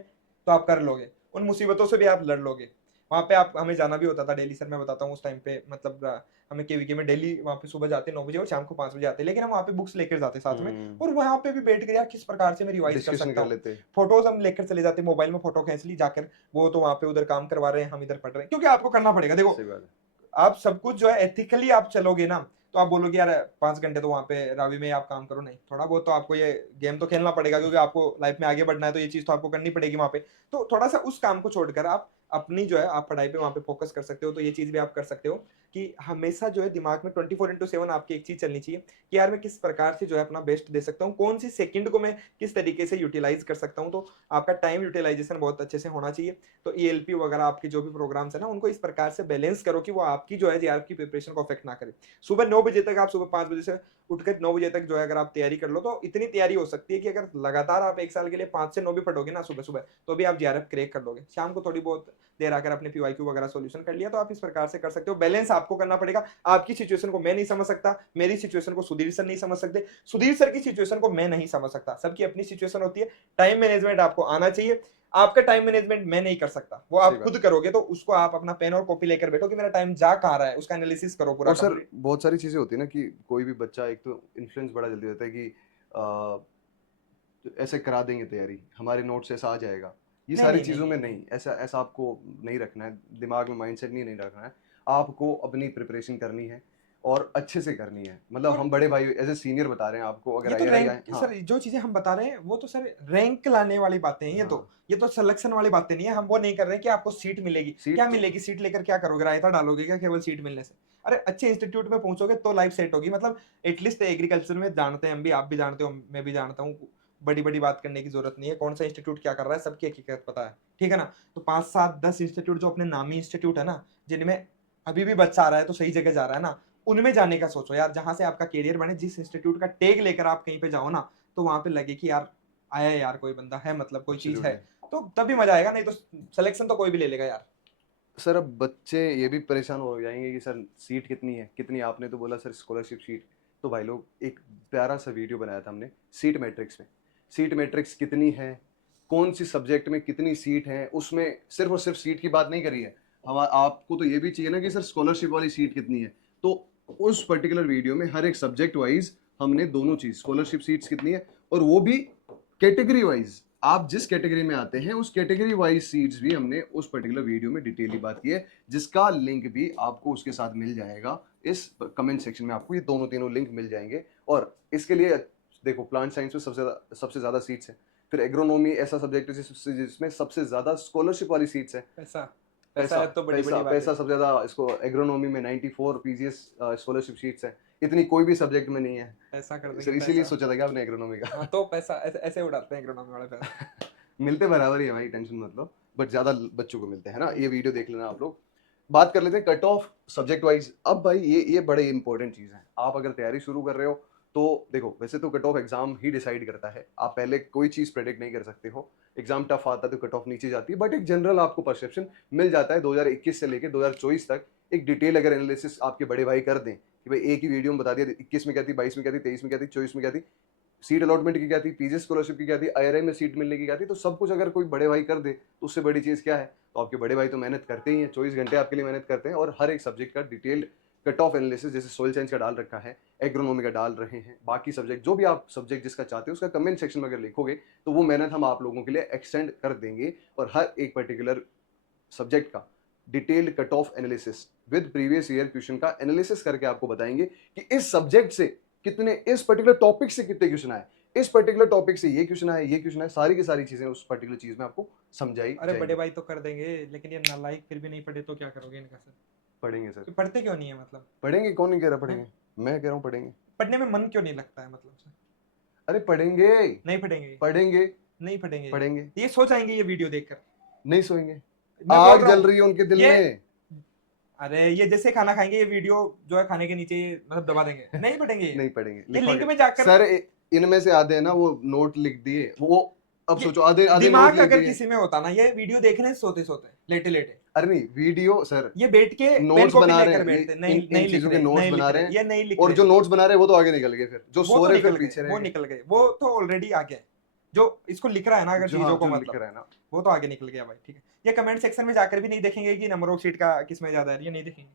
तो आप कर लोगे, उन मुसीबतों से भी आप लड़ लोगे। वहाँ पे आप हमें जाना भी होता था डेली। सर मैं बताता हूँ उस टाइम पे मतलब हमें केवीके में डेली वहाँ पे सुबह जाते 9 बजे और शाम को 5 बजे आते, लेकिन हम वहाँ पे बुक्स लेकर जाते साथ में, और वहाँ पे भी बैठ कर यार किस प्रकार से मैं रिवाइज कर डिस्कशन सकता कर हूँ। लेते। फोटोज हम लेकर चले जाते, मोबाइल में फोटो खींच ली जाकर, वो तो वहाँ पे उधर काम करवा रहे हैं, हम इधर पढ़ रहे हैं, क्योंकि आपको करना पड़ेगा। देखो सही बात है। आप सब कुछ जो है एथिकली आप चलोगे ना, तो आप बोलोगे यार 5 घंटे तो वहाँ पे रावी में आप काम करो, नहीं, थोड़ा बहुत तो आपको ये गेम तो खेलना पड़ेगा, क्योंकि आपको लाइफ में आगे बढ़ना है, तो ये चीज तो आपको करनी पड़ेगी वहाँ पे। तो थोड़ा सा उस काम को छोड़कर आप अपनी जो है आप पढ़ाई पे वहाँ पे फोकस कर सकते हो। तो ये चीज भी आप कर सकते हो कि हमेशा जो है दिमाग में 24/7 आपकी एक चीज चलनी चाहिए कि यार मैं किस प्रकार से जो है अपना बेस्ट दे सकता हूँ, कौन सी सेकंड को मैं किस तरीके से यूटिलाइज कर सकता हूँ। तो आपका टाइम यूटिलाइजेशन बहुत अच्छे से होना चाहिए। तो ईएलपी वगैरह आपके जो भी प्रोग्राम्स है ना, उनको इस प्रकार से बैलेंस करो कि वो आपकी जो है जीआरएफ की प्रिपरेशन को अफेक्ट ना करे। सुबह 9 बजे तक आप सुबह 5 बजे से उठकर 9 बजे तक जो है अगर आप तैयारी कर लो, तो इतनी तैयारी हो सकती है कि अगर लगातार आप 1 साल के लिए 5 से 9 भी पढ़ोगे ना सुबह सुबह, तो भी आप जीआरएफ क्रैक कर लोगे। शाम को थोड़ी बहुत देर आकर अपने पीवाईक्यू वगैरह सॉल्यूशन कर लिया, तो आप इस प्रकार से कर सकते हो। बैलेंस आपको करना पड़ेगा। आपकी सिचुएशन को मैं नहीं समझ सकता, मेरी सिचुएशन को सुधीर सर नहीं समझ सकते, सुधीर सर की सिचुएशन को मैं नहीं समझ सकता। सबकी अपनी सिचुएशन होती है। टाइम मैनेजमेंट आपको आना चाहिए। आपका टाइम मैनेजमेंट मैं नहीं कर सकता, वो सही आप बात खुद है। करोगे। तो उसको आप अपना पेन और कॉपी लेकर बैठो कि मेरा टाइम जा कहाँ रहा है, उसका एनालिसिस करो पूरा और सर कंप्लीट। बहुत सारी चीजें होती है ना कि कोई भी बच्चा एक तो इन्फ्लुएंस बड़ा जल्दी होता है कि ऐसे करा देंगे तैयारी, हमारे नोट से ऐसा आ जाएगा। ये नहीं सारी नहीं नहीं चीज़ों में नहीं, नहीं, ऐसा ऐसा आपको नहीं रखना है, दिमाग में माइंडसेट नहीं रखना है। आपको अपनी प्रिपरेशन करनी है और अच्छे से करनी है। मतलब और हम बड़े भाई एज़ ए सीनियर बता रहे हैं आपको, अगर ये तो आईआरआई आए। रैंक हाँ, सर, जो चीजें हम बता रहे हैं वो तो सर रैंक लाने वाली बातें हैं। हाँ, ये तो सिलेक्शन वाली बातें नहीं है। हम वो नहीं कर रहे कि आपको सीट मिलेगी। सीट क्या तो मिलेगी? सीट लेकर क्या करोगे? रायता डालोगे क्या केवल सीट मिलने से? अरे अच्छे इंस्टीट्यूट में पहुंचोगे तो लाइफ सेट होगी। मतलब एटलीस्ट एग्रीकल्चर में जानते हैं हम भी, आप भी जानते हो, मैं भी जानता हूँ। बड़ी बड़ी बात करने की जरूरत नहीं है, कौन सा इंस्टीट्यूट क्या कर रहा है सबकी हकीकत पता है, ठीक है ना। तो 5 7 10 इंस्टीट्यूट जो अपने नामी इंस्टीट्यूट है ना, जिनमें अभी भी बच्चा आ रहा है तो सही जगह जा रहा है ना, उनमें जाने का सोचो यार, जहां से आपका करियर बने। जिस इंस्टीट्यूट का टैग लेकर आप कहीं पे जाओ ना, तो वहां पे लगे कि यार आया है, यार कोई बंदा है, मतलब कोई चीज है, एब्सोल्युटली। तो तभी मजा आएगा। नहीं तो सिलेक्शन तो कोई भी ले लेगा यार। सर अब बच्चे ये भी परेशान हो जाएंगे कि सर सीट कितनी है, कितनी, आपने तो बोला सर स्कॉलरशिप सीट। तो भाई लोग एक प्यारा सा वीडियो बनाया था हमने सीट मैट्रिक्स में। सीट मैट्रिक्स कितनी है, कौन सी सब्जेक्ट में कितनी सीट है, उसमें सिर्फ और सिर्फ सीट की बात नहीं करी है। हम आपको तो ये भी चाहिए ना कि सर स्कॉलरशिप वाली सीट कितनी है। तो उस पर्टिकुलर वीडियो में हर एक सब्जेक्ट वाइज हमने दोनों चीज, स्कॉलरशिप सीट्स कितनी है और वो भी कैटेगरी वाइज, आप जिस कैटेगरी में आते हैं उस कैटेगरी वाइज सीट्स भी हमने उस पर्टिकुलर वीडियो में डिटेली बात की है, जिसका लिंक भी आपको उसके साथ मिल जाएगा। इस कमेंट सेक्शन में आपको ये दोनों तीनों लिंक मिल जाएंगे। और इसके लिए देखो प्लांट साइंस में सबसे ज्यादा सीट्स है, फिर एग्रोनॉमी ऐसा सब्जेक्ट है जिसमें सबसे ज्यादा स्कॉलरशिप वाली सीट्स है। पैसा पैसा पैसा है तो बड़ी पैसा बड़ी बात पैसा है। सबसे ज्यादा, इसको एग्रोनॉमी में 94 पीजीएस स्कॉलरशिप सीट्स है, इतनी कोई भी सब्जेक्ट में नहीं है। पैसा कर देंगे सर इसीलिए पैसा। सोचा था कि आपने एग्रोनॉमी का। हाँ तो पैसा ऐसे ऐसे उड़ाते हैं इकोनॉमी वाले पैसा। मिलते बराबर ही है भाई, टेंशन मत लो, बट ज्यादा बच्चों को मिलते हैं ना। ये वीडियो देख लेना आप लोग। बात कर लेते हैं कट ऑफ सब्जेक्ट वाइज। अब भाई ये बड़े इंपॉर्टेंट चीज है। आप अगर तैयारी शुरू कर रहे हो तो देखो, वैसे तो कट ऑफ एग्जाम ही डिसाइड करता है, आप पहले कोई चीज प्रेडिक्ट नहीं कर सकते हो। एग्जाम टफ आता है तो कट ऑफ नीचे जाती है, बट एक जनरल आपको परसेप्शन मिल जाता है। 2021 से लेकर 2024 तक एक डिटेल अगर एनालिसिस आपके बड़े भाई कर दें कि भाई एक ही वीडियो में बता दिया 21 में क्या थी, 22 में क्या थी, 23 में क्या थी, 24 में क्या थी, सीट अलॉटमेंट की क्या थी, पीजी स्कॉलरशिप की क्या थी, आईआरआई में सीट मिलने की क्या थी, तो सब कुछ अगर कोई बड़े भाई कर दे तो उससे बड़ी चीज़ क्या है। तो आपके बड़े भाई तो मेहनत करते ही हैं, 24 घंटे आपके लिए मेहनत करते हैं और हर एक सब्जेक्ट का डिटेल्ड कट ऑफ एनालिसिस, जैसे सोइल साइंस का डाल रखा है, एग्रोनॉमी का डाल रहे हैं, बाकी सब्जेक्ट जो भी आप सब्जेक्ट जिसका चाहते हो उसका कमेंट सेक्शन में अगर लिखोगे तो वो मेहनत हम आप लोगों के लिए एक्सटेंड कर देंगे और हर एक पर्टिकुलर सब्जेक्ट का detailed cut off analysis with previous year question का एनालिसिस करके आपको बताएंगे कि इस सब्जेक्ट से कितने, इस पर्टिकुलर टॉपिक से कितने क्वेश्चन आए, इस पर्टिकुलर टॉपिक से ये क्वेश्चन आए, ये क्वेश्चन आए, सारी की सारी चीजें उस पर्टिकुलर चीज में आपको समझाई अरे बड़े जाएगी। भाई तो कर देंगे, लेकिन ये नालायक फिर भी नहीं पढ़े तो क्या करोगे इनका सर? पढ़ेंगे सर, तो पढ़ते क्यों नहीं है मतलब? पढ़ेंगे, कौन नहीं कह रहा पढ़ेंगे, मैं कह रहा हूँ पढ़ेंगे। पढ़ने में मन क्यों नहीं लगता है मतलब सर? अरे पढ़ेंगे, नहीं पढ़ेंगे? पढ़ेंगे, नहीं पढ़ेंगे? पढ़ेंगे, ये सो जाएंगे ये वीडियो देखकर। नहीं सोएंगे, मैं बोल आग रहा जल हूँ रही है उनके दिल ये, में। अरे ये जैसे खाना खाएंगे, ये वीडियो जो है खाने के नीचे मतलब दबा देंगे, नहीं पढ़ेंगे। नहीं पढ़ेंगे, ये लिंक लिखवाएंगे। में जाकर सर इनमें से आधे ना वो नोट लिख दिए, वो अब ये सोचो आधे आधे नोट दिमाग लिख अगर दिए। किसी में होता ना, ये वीडियो देखने से सोते सोते लेटे लेटे, अरे नहीं वीडियो सर, ये बैठ के पेन नोट्स कॉपी बना रहे लेकर हैं, बैठते, इन नहीं इन नहीं लिख चीजों के रहे, नोट्स नहीं लिख बना रहे, रहे हैं, ये नहीं लिख और रहे। जो नोट्स बना रहे हैं वो तो आगे निकल गए, फिर जो वो सो तो रहे फिर निकल पीछे गए, रह वो गए। निकल गए, वो तो ऑलरेडी आ गए। जो इसको लिख रहा है ना अगर जो चीजों को जो लिख मतलब रहा है ना, वो तो आगे निकल गया भाई। ठीक है, ये कमेंट सेक्शन में जाकर भी नहीं देखेंगे कि नंबर ऑफ सीट का किसमें ज्यादा है, ये नहीं देखेंगे,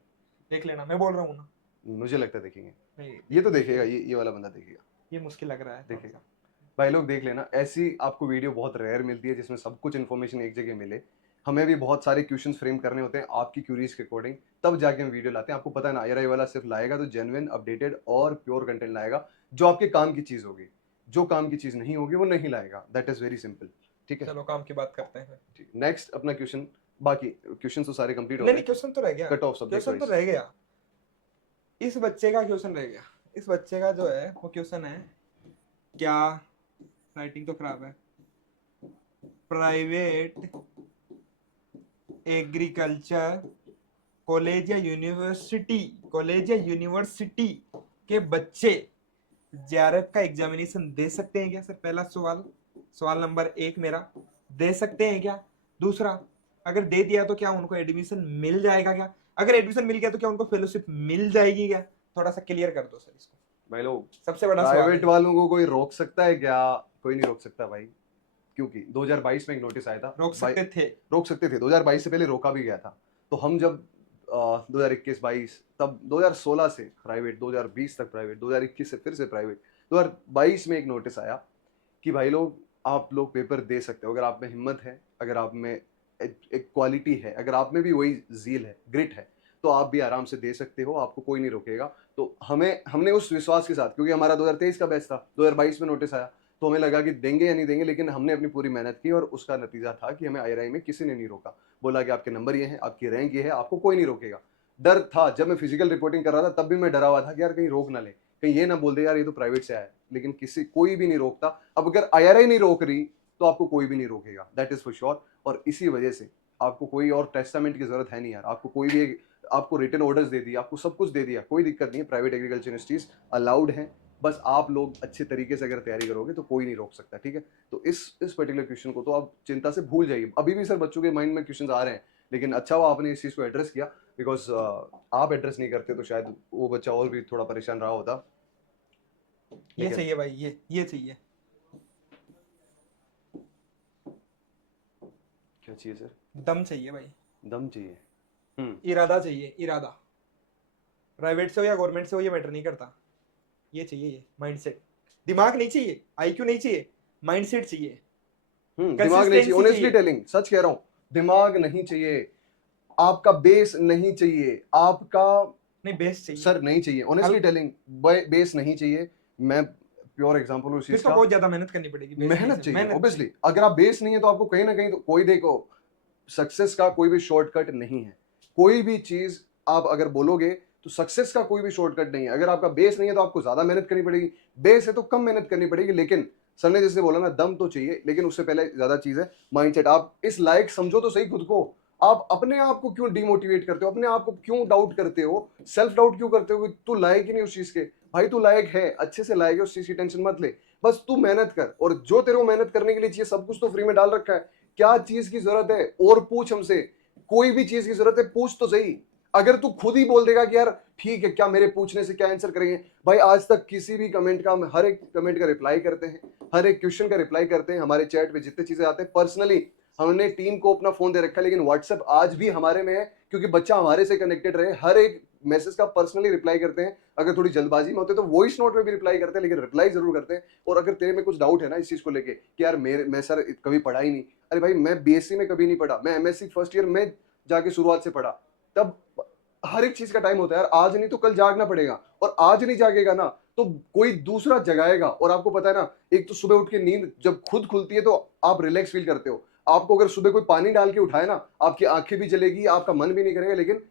देख लेना, मैं बोल रहा हूँ ना। मुझे लगता है देखेंगे, नहीं, ये तो देखेगा, ये वाला बंदा देखेगा, ये मुश्किल लग रहा है थोड़ा देखेगा। सा। भाई लोग देख लेना, ऐसी आपको वीडियो बहुत रेयर मिलती है जिसमें सब कुछ इन्फॉर्मेशन एक जगह मिले। हमें भी बहुत सारे क्वेश्चंस फ्रेम करने होते हैं आपकी क्यूरीज के अकॉर्डिंग, तब जाके हम वीडियो लाते हैं। आपको पता है ना, आईआरआई वाला सिर्फ लाएगा तो जेन्युइन, अपडेटेड और प्योर कंटेंट लाएगा, जो आपके काम की चीज होगी। जो काम की चीज नहीं होगी वो नहीं लाएगा, दैट इज वेरी सिंपल। ठीक है, चलो काम की बात करते हैं। ठीक। नेक्स्ट अपना क्वेश्चन, बाकी क्वेश्चन तो सारे कंप्लीट हो नहीं गए। नहीं, क्वेश्चन तो रह गया, कट ऑफ सब्जेक्ट क्वेश्चन तो वाइज। रह गया। इस बच्चे का क्वेश्चन रह गया। इस बच्चे का जो है वो क्वेश्चन है, क्या, राइटिंग तो खराब है, प्राइवेट एग्रीकल्चर कॉलेज या यूनिवर्सिटी के बच्चे जेआरएफ का एग्जामिनेशन दे सकते हैं क्या? सर पहला सवाल, सवाल नंबर 1 मेरा, दे सकते हैं क्या? दूसरा, अगर दे दिया तो क्या उनको एडमिशन मिल जाएगा क्या? अगर एडमिशन मिल गया तो क्या उनको फेलोशिप मिल जाएगी क्या? थोड़ा सा क्लियर कर दो सर इसको, भाई लोग, सबसे बड़ा सवाल प्राइवेट है। वालों को कोई रोक सकता है क्या? कोई नहीं रोक सकता भाई, क्योंकि 2022 में एक नोटिस आया था। रोक सकते थे। रोक सकते थे, 2022 से पहले रोका भी गया था। तो हम जब 2021-22, तब 2016 से प्राइवेट, 2020 तक प्राइवेट, 2021 से फिर से प्राइवेट, 2022 में एक नोटिस आया कि भाई लोग, आप लोग पेपर दे सकते हो अगर आप में हिम्मत है, अगर आप में एक क्वालिटी है, अगर आप में भी वही जील है, ग्रिट है, तो आप भी आराम से दे सकते हो, आपको कोई नहीं रोकेगा। तो हमने उस विश्वास के साथ, क्योंकि हमारा 2023 का बैच था, 2022 में नोटिस आया, तो हमें लगा कि देंगे या नहीं देंगे, लेकिन हमने अपनी पूरी मेहनत की और उसका नतीजा था कि हमें आईआरआई में किसी ने नहीं रोका। बोला कि आपके नंबर ये हैं, आपकी रैंक ये है, आपको कोई नहीं रोकेगा। डर था, जब मैं फिजिकल रिपोर्टिंग कर रहा था तब भी मैं डरा हुआ था कि यार कहीं रोक ना ले, कहीं ये ना बोल दे यार ये तो प्राइवेट से आया है, लेकिन कोई भी नहीं रोकता। अब अगर आईआरआई नहीं रोक रही तो आपको कोई भी नहीं रोकेगा, दैट इज फॉर श्योर। और इसी वजह से आपको कोई और टेस्टामेंट की जरूरत है नहीं यार, आपको कोई भी आपको रिटन ऑर्डर्स दे दिया, आपको सब कुछ दे दिया, कोई दिक्कत नहीं है। प्राइवेट एग्रीकल्चर यूनिवर्सिटीज अलाउड है, बस आप लोग अच्छे तरीके से अगर तैयारी करोगे तो कोई नहीं रोक सकता। ठीक है, तो इस पर्टिकुलर क्वेश्चन को तो आप चिंता से भूल जाइए। अभी भी सर बच्चों के माइंड में क्वेश्चन आ रहे हैं, लेकिन अच्छा हुआ आपने इस चीज को एड्रेस किया, बिकॉज आप एड्रेस नहीं करते तो शायद वो बच्चा और भी थोड़ा परेशान रहा होता। ये चाहिए भाई, ये चाहिए। क्या चाहिए सर? दम चाहिए भाई, दम चाहिए। इरादा चाहिए, इरादा। प्राइवेट से हो या गवर्नमेंट से हो ये मैटर नहीं करता, ये चाहिए, ये माइंडसेट। दिमाग नहीं चाहिए, आईक्यू नहीं चाहिए, माइंडसेट चाहिए। दिमाग नहीं चाहिए, ऑनेस्टली टेलिंग, सच कह रहा हूँ, दिमाग नहीं चाहिए, आपका बेस नहीं चाहिए, आपका नहीं बेस चाहिए सर नहीं चाहिए, ऑनेस्टली टेलिंग, बेस नहीं चाहिए। मैं प्योर एग्जांपल हूँ इस चीज फिर तो का। बहुत ज्यादा मेहनत करनी पड़ेगी, base नहीं मेहनत से, चाहिए मेहनत ऑब्वियसली। अगर आप बेस नहीं है तो आपको कहीं ना कहीं तो कोई, देखो सक्सेस का कोई भी शॉर्टकट नहीं है। कोई भी चीज आप अगर बोलोगे तो सक्सेस का कोई भी शॉर्टकट नहीं है। अगर आपका बेस नहीं है तो आपको ज्यादा मेहनत करनी पड़ेगी, बेस है तो कम मेहनत करनी पड़ेगी। लेकिन सर ने जैसे बोला ना, दम तो चाहिए, लेकिन उससे पहले ज्यादा चीज है माइंडसेट। आप इस लायक समझो तो सही खुद को। आप अपने आप को क्यों डिमोटिवेट करते हो, अपने आप को क्यों डाउट करते हो, सेल्फ डाउट क्यों करते हो कि तू लायक ही नहीं उस चीज के? भाई तू लायक है, अच्छे से लायक है, उस चीज की टेंशन मत ले, बस तू मेहनत कर। और जो तेरे को मेहनत करने के लिए चाहिए सब कुछ तो फ्री में डाल रखा है। क्या चीज की जरूरत है और पूछ हमसे, कोई भी चीज की जरूरत है पूछ तो सही। अगर तू खुद ही बोल देगा कि यार ठीक है, क्या मेरे पूछने से क्या आंसर करेंगे? भाई आज तक किसी भी कमेंट का, हम हर एक कमेंट का रिप्लाई करते हैं, हर एक क्वेश्चन का रिप्लाई करते हैं। हमारे चैट पे जितने चीजें आते हैं, पर्सनली हमने टीम को अपना फोन दे रखा है, लेकिन व्हाट्सएप आज भी हमारे में है, क्योंकि बच्चा हमारे से कनेक्टेड रहे। हर एक मैसेज का पर्सनली रिप्लाई करते हैं। अगर थोड़ी जल्दबाजी में होते तो वॉइस नोट में भी रिप्लाई करते हैं, लेकिन रिप्लाई जरूर करते हैं। और अगर तेरे में कुछ डाउट है ना इस चीज को लेके कि यार मैं सर कभी पढ़ा ही नहीं, अरे भाई मैं बीएससी में कभी नहीं पढ़ा, मैं एमएससी फर्स्ट ईयर में जाके शुरुआत से पढ़ा। तब हर एक चीज का टाइम होता है यार, आज नहीं तो कल जागना पड़ेगा, और आज नहीं जागेगा ना तो कोई दूसरा जगाएगा। और आपको पता है ना, एक तो सुबह उठ के नींद जब खुद खुलती है तो आप रिलैक्स फील करते हो। आपको अगर सुबह कोई पानी डाल के उठाए ना, आपकी आंखें भी जलेगी, आपका मन भी नहीं करेगा, लेकिन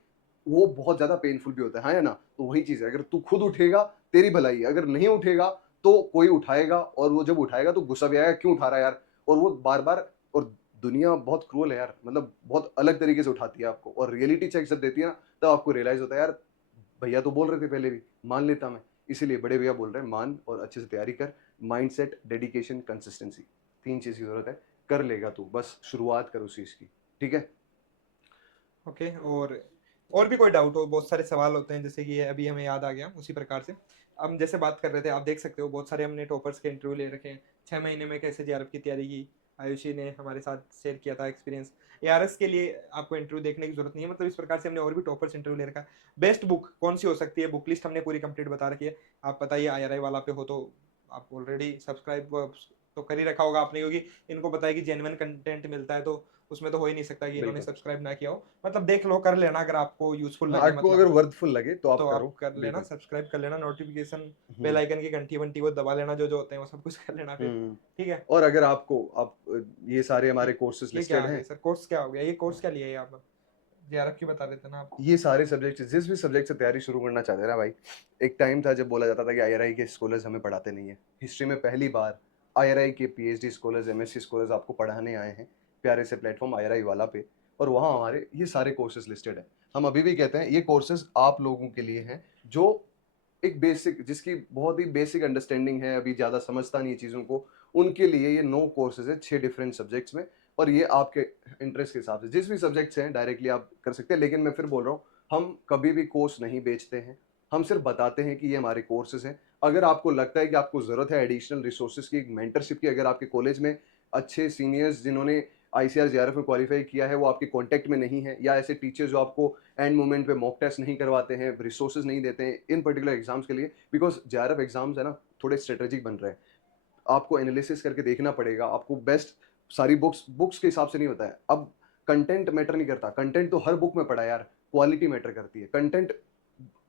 वो बहुत ज्यादा पेनफुल भी होता है, हाँ या ना? तो वही चीज है, अगर तू खुद उठेगा तेरी भलाई है, अगर नहीं उठेगा तो कोई उठाएगा, और वो जब उठाएगा तो गुस्सा भी आएगा, क्यों उठा रहा है यार? और वो बार बार, और दुनिया बहुत क्रूअल है यार, मतलब बहुत अलग तरीके से उठाती है आपको, और रियलिटी चेक जब देती है ना तब आपको रियलाइज होता है यार भैया तो बोल रहे थे पहले भी, मान लेता मैं। इसीलिए बड़े भैया बोल रहे हैं मान, और अच्छे से तैयारी कर। माइंडसेट, डेडिकेशन, कंसिस्टेंसी, 3 चीज की जरूरत है। कर लेगा तू, बस शुरुआत कर उस चीज की। ठीक है, ओके। और भी कोई डाउट हो, बहुत सारे सवाल होते हैं, जैसे कि ये अभी हमें याद आ गया उसी प्रकार से। हम जैसे बात कर रहे थे, आप देख सकते हो बहुत सारे हमने टॉपर्स के इंटरव्यू ले रखे हैं, 6 महीने में कैसे जेआरएफ की तैयारी की। आयुषी ने हमारे साथ शेयर किया था एक्सपीरियंस। एआरएस के लिए आपको इंटरव्यू देखने की जरूरत नहीं है, मतलब इस प्रकार से हमने और भी टॉपर्स इंटरव्यू ले रखा है। बेस्ट बुक कौन सी हो सकती है, बुक लिस्ट हमने पूरी कंप्लीट बता रखी है। आप बताइए, आईआरआई वाला पे हो तो आप ऑलरेडी सब्सक्राइब तो कर ही रखा होगा आपने, क्योंकि इनको पता है कि जेन्युइन कंटेंट मिलता है, तो उसमें तो हो ही नहीं सकता कि इन्होंने बिल्कुल। सब्सक्राइब ना किया हो। मतलब देख लो, कर लेना अगर आपको यूजफुल हाँ, लगे, आपको मतलब अगर वर्थफुल लगे तो आप तो करो। आप कर लेना, बिल्कुल। सब्सक्राइब कर लेना, नोटिफिकेशन बेल हम्म। आइकन की घंटी वंटी वो दबा लेना, जो जो होते हैं वो सब कुछ कर लेना फिर। हम्म। ठीक है। और अगर आप ये सारे ये हमारे कोर्सेज ये क्या लिस्टेड आ हैं, गया सर, कोर्स क्या हो गया, ये कोर्स क्या लिया है आप जेआरएफ की बता देते ना आप। ये सारे सब्जेक्ट जिस भी सब्जेक्ट से तैयारी शुरू करना चाहते हैं ना भाई, एक टाइम था जब बोला जाता था कि आईआरआई के स्कॉलर्स हमें पढ़ाते नहीं है। हिस्ट्री में पहली बार आईआरआई के पीएचडी स्कॉलर्स, एमएससी स्कॉलर्स आपको पढ़ाने आए हैं प्यारे से प्लेटफॉर्म आईआरआई वाला पे, और वहाँ हमारे ये सारे कोर्सेज लिस्टेड है। हम अभी भी कहते हैं ये कोर्सेज आप लोगों के लिए हैं जो एक बेसिक, जिसकी बहुत ही बेसिक अंडरस्टैंडिंग है, अभी ज़्यादा समझता नहीं है चीज़ों को, उनके लिए ये 9 कोर्सेज है 6 डिफरेंट सब्जेक्ट्स में। और ये आपके इंटरेस्ट के हिसाब से जिस भी सब्जेक्ट्स हैं डायरेक्टली आप कर सकते हैं। लेकिन मैं फिर बोल रहा हूँ, हम कभी भी कोर्स नहीं बेचते हैं, हम सिर्फ बताते हैं कि ये हमारे कोर्सेज हैं। अगर आपको लगता है कि आपको ज़रूरत है एडिशनल रिसोर्सेज की, मेंटरशिप की, अगर आपके कॉलेज में अच्छे सीनियर्स जिन्होंने आईसीआर जेआरएफ में क्वालिफाई किया है वो आपके कॉन्टैक्ट में नहीं है, या ऐसे टीचर्स जो आपको एंड मोमेंट पे मॉक टेस्ट नहीं करवाते हैं, रिसोर्सेज नहीं देते हैं इन पर्टिकुलर एग्जाम्स के लिए, बिकॉज जेआरएफ एग्जाम्स है ना थोड़े स्ट्रेटेजिक बन रहे हैं, आपको एनालिसिस करके देखना पड़ेगा, आपको बेस्ट सारी बुक्स के हिसाब से नहीं होता है। अब कंटेंट मैटर नहीं करता, कंटेंट तो हर बुक में पड़ा है यार, क्वालिटी मैटर करती है। कंटेंट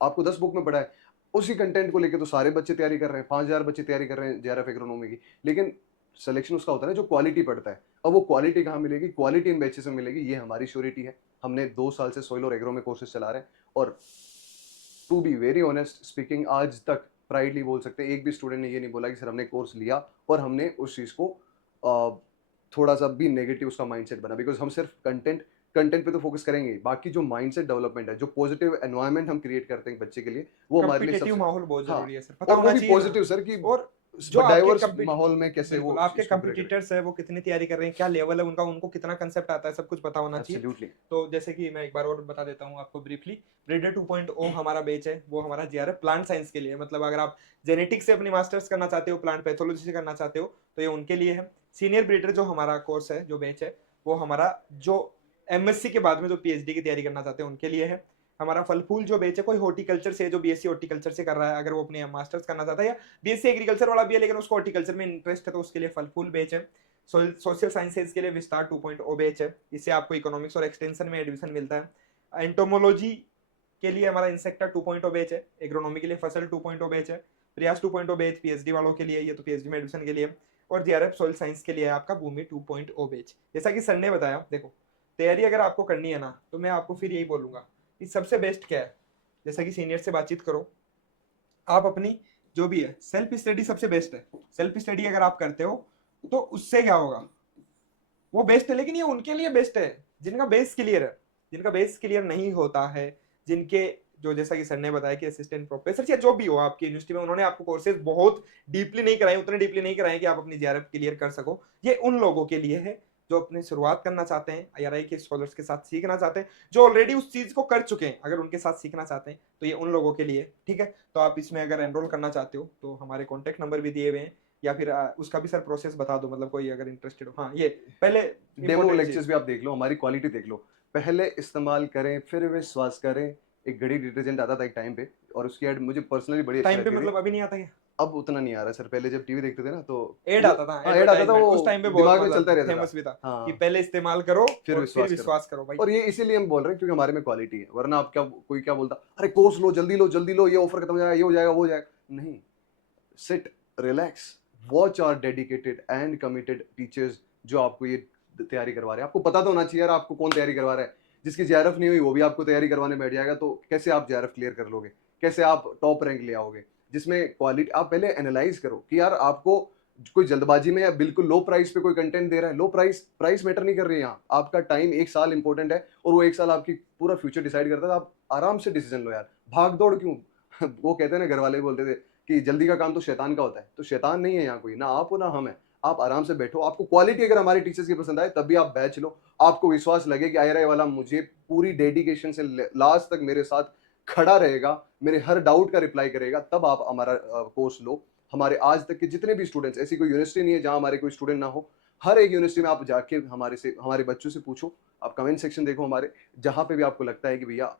आपको 10 बुक में पड़ा है, उसी कंटेंट को लेके तो सारे बच्चे तैयारी कर रहे हैं, 5000 बच्चे तैयारी कर रहे हैं जेआरएफ एग्रोनॉमी की, लेकिन सिलेक्शन उसका होता है ना जो क्वालिटी पढ़ता है। अब वो क्वालिटी कहाँ मिलेगी, क्वालिटी इन बैचेस में मिलेगी, ये हमारी श्योरिटी है। हमने 2 साल से सॉइल और एग्रो में कोर्सेज चला रहे हैं, और to be very honest speaking आज तक प्राइडली बोल सकते हैं एक भी स्टूडेंट ने ये नहीं बोला कि सर हमने कोर्स लिया और हमने उस चीज़ को थोड़ा सा भी नेगेटिव उसका माइंडसेट बना, बिकॉज हम सिर्फ कंटेंट पे तो फोकस करेंगे ही, बाकी जो माइंडसेट डेवलपमेंट है, जो पॉजिटिव एनवायरनमेंट हम क्रिएट करते हैं बच्चे के लिए, वो हमारे लिए कॉम्पिटिटिव सबसे, माहौल बहुत हाँ, जरूरी है सर, पता और वो होना भी चाहिए ना। पॉजिटिव सर कि और जो आपके डाइवर्स माहौल में कैसे वो बिल्कुल आपके इसको पूरा करें। कंपटीटर्स है वो कितनी तैयारी कर रहे हैं, क्या लेवल है उनका, उनको कितना कंसेप्ट आता है, सब कुछ पता होना चाहिए। एब्सोल्युटली। तो जैसे कि मैं एक बार और बता देता हूँ आपको ब्रीफली, ब्रीडर 2.0 हमारा बेच है, वो हमारा जेआरएफ प्लांट साइंस के लिए है। मतलब अगर आप जेनेटिक्स से अपनी मास्टर्स करना चाहते हो, प्लांट पैथोलॉजी से करना चाहते हो, तो ये उनके लिए है। सीनियर ब्रीडर जो हमारा कोर्स है, जो बेच है, वो हमारा जो एमएससी के बाद में जो पीएचडी की तैयारी करना चाहते हैं उनके लिए है। हमारा फल फूल जो बेच है, कोई हॉर्टिकल्चर से, जो बीएससी हॉर्टिकल्चर से कर रहा है, अगर वो अपने मास्टर्स करना चाहता है, या बीएससी एग्रीकल्चर वाला भी है लेकिन उसको हॉर्टिकल्चर में इंटरेस्ट है, तो उसके लिए फल फूल बेच है। सोशल साइंसेज के लिए विस्तार 2.0 बेच है, इससे आपको इकोनॉमिक्स और एक्सटेंशन में एडमिशन मिलता है। एंटोमोलॉजी के लिए हमारा इंसेक्टा 2.0 बैच है, एग्रोनॉमी के लिए फसल 2.0 बैच है, प्रयास 2.0 बैच पीएचडी वालों के लिए, ये तो पीएचडी में एडमिशन के लिए, और जेआरएफ सॉइल साइंस के लिए है आपका भूमि 2.0 बैच। जैसा कि सर ने बताया, देखो तैयारी अगर आपको करनी है ना, तो मैं आपको फिर यही बोलूंगा कि सबसे बेस्ट क्या है, जैसा कि सीनियर से बातचीत करो, आप अपनी जो भी है सेल्फ स्टडी सबसे बेस्ट है। सेल्फ स्टडी अगर आप करते हो तो उससे क्या होगा, वो बेस्ट है, लेकिन ये उनके लिए बेस्ट है जिनका बेस क्लियर है। जिनका बेस क्लियर नहीं होता है, जिनके जो जैसा कि सर ने बताया कि असिस्टेंट प्रोफेसर या जो भी हो आपकी यूनिवर्सिटी में, उन्होंने आपको कोर्सेज बहुत डीपली नहीं कराए, उतने डीपली नहीं कराए कि आप अपनी जेआरएफ क्लियर कर सको, ये उन लोगों के लिए है जो अपनी शुरुआत करना चाहते हैं, आईआरआई के स्कॉलर्स के साथ सीखना चाहते हैं, जो ऑलरेडी उस चीज को कर चुके हैं, अगर उनके साथ सीखना चाहते हैं तो ये उन लोगों के लिए। ठीक है, तो आप इसमें अगर एनरोल करना चाहते हो तो हमारे कॉन्टैक्ट नंबर भी दिए हुए हैं, या फिर उसका भी सर प्रोसेस बता दो, मतलब कोई अगर इंटरेस्टेड हो। हाँ, ये पहले डेमो लेक्चर्स भी आप देख लो, हमारी क्वालिटी देख लो, पहले इस्तेमाल करें फिर विश्वास करें। एक घड़ी डिटर्जेंट आता था एक टाइम पे, और उसकी एड मुझे पर्सनली बड़ी अच्छी टाइम पे, लगती थी। मतलब अभी नहीं आता है, अब उतना नहीं आ रहा सर, पहले जब टीवी देखते थे ना तो एड आता था, हाँ, एड आता था, वो उस टाइम पे दिमाग में बहुत चलता रहता फेमस था। भी था कि हाँ, पहले इस्तेमाल करो फिर और फिर विश्वास करो। विश्वास करो भाई। और ये इसीलिए हम बोल रहे हैं क्योंकि हमारे में क्वालिटी है, वरना आप क्या, कोई क्या बोलता अरे कोर्स लो जल्दी लो जल्दी लो, ये ऑफर खत्म हो जाएगा, ये हो जाएगा वो हो जाएगा, नहीं। Sit, relax, watch our dedicated and committed teachers जो आपको ये तैयारी करवा रहे हैं। आपको पता तो होना चाहिए यार आपको कौन तैयारी करवा रहा है। जिसकी जेआरएफ नहीं हुई वो भी आपको तैयारी करवाने बैठ जाएगा, तो कैसे आप जेआरएफ क्लियर कर लोगे, कैसे आप टॉप रैंक ले आओगे। जिसमें क्वालिटी, आप पहले एनालाइज करो कि यार आपको कोई जल्दबाजी में या बिल्कुल लो प्राइस पे कोई कंटेंट दे रहा है। लो प्राइस मैटर नहीं कर रही है यहाँ, आपका टाइम 1 साल इंपॉर्टेंट है, और वो 1 साल आपकी पूरा फ्यूचर डिसाइड करता है। तो आप आराम से डिसीजन लो यार, भाग दौड़ क्यों वो कहते हैं ना, घर वाले बोलते थे कि जल्दी का काम तो शैतान का होता है, तो शैतान नहीं है यहाँ कोई, ना आप हो ना हम है। आप आराम से बैठो, आपको क्वालिटी अगर हमारे टीचर्स की पसंद आए तब भी आप बैच लो, आपको विश्वास लगे कि आईआरआई वाला मुझे पूरी डेडिकेशन से लास्ट तक मेरे साथ खड़ा रहेगा, मेरे हर डाउट का रिप्लाई करेगा, तब आप हमारा कोर्स लो। हमारे आज तक के जितने भी स्टूडेंट्स, ऐसी कोई यूनिवर्सिटी नहीं है जहाँ हमारे कोई स्टूडेंट ना हो। हर एक यूनिवर्सिटी में आप जाके हमारे बच्चों से पूछो, आप कमेंट सेक्शन देखो हमारे, जहाँ पे भी आपको लगता है कि भैया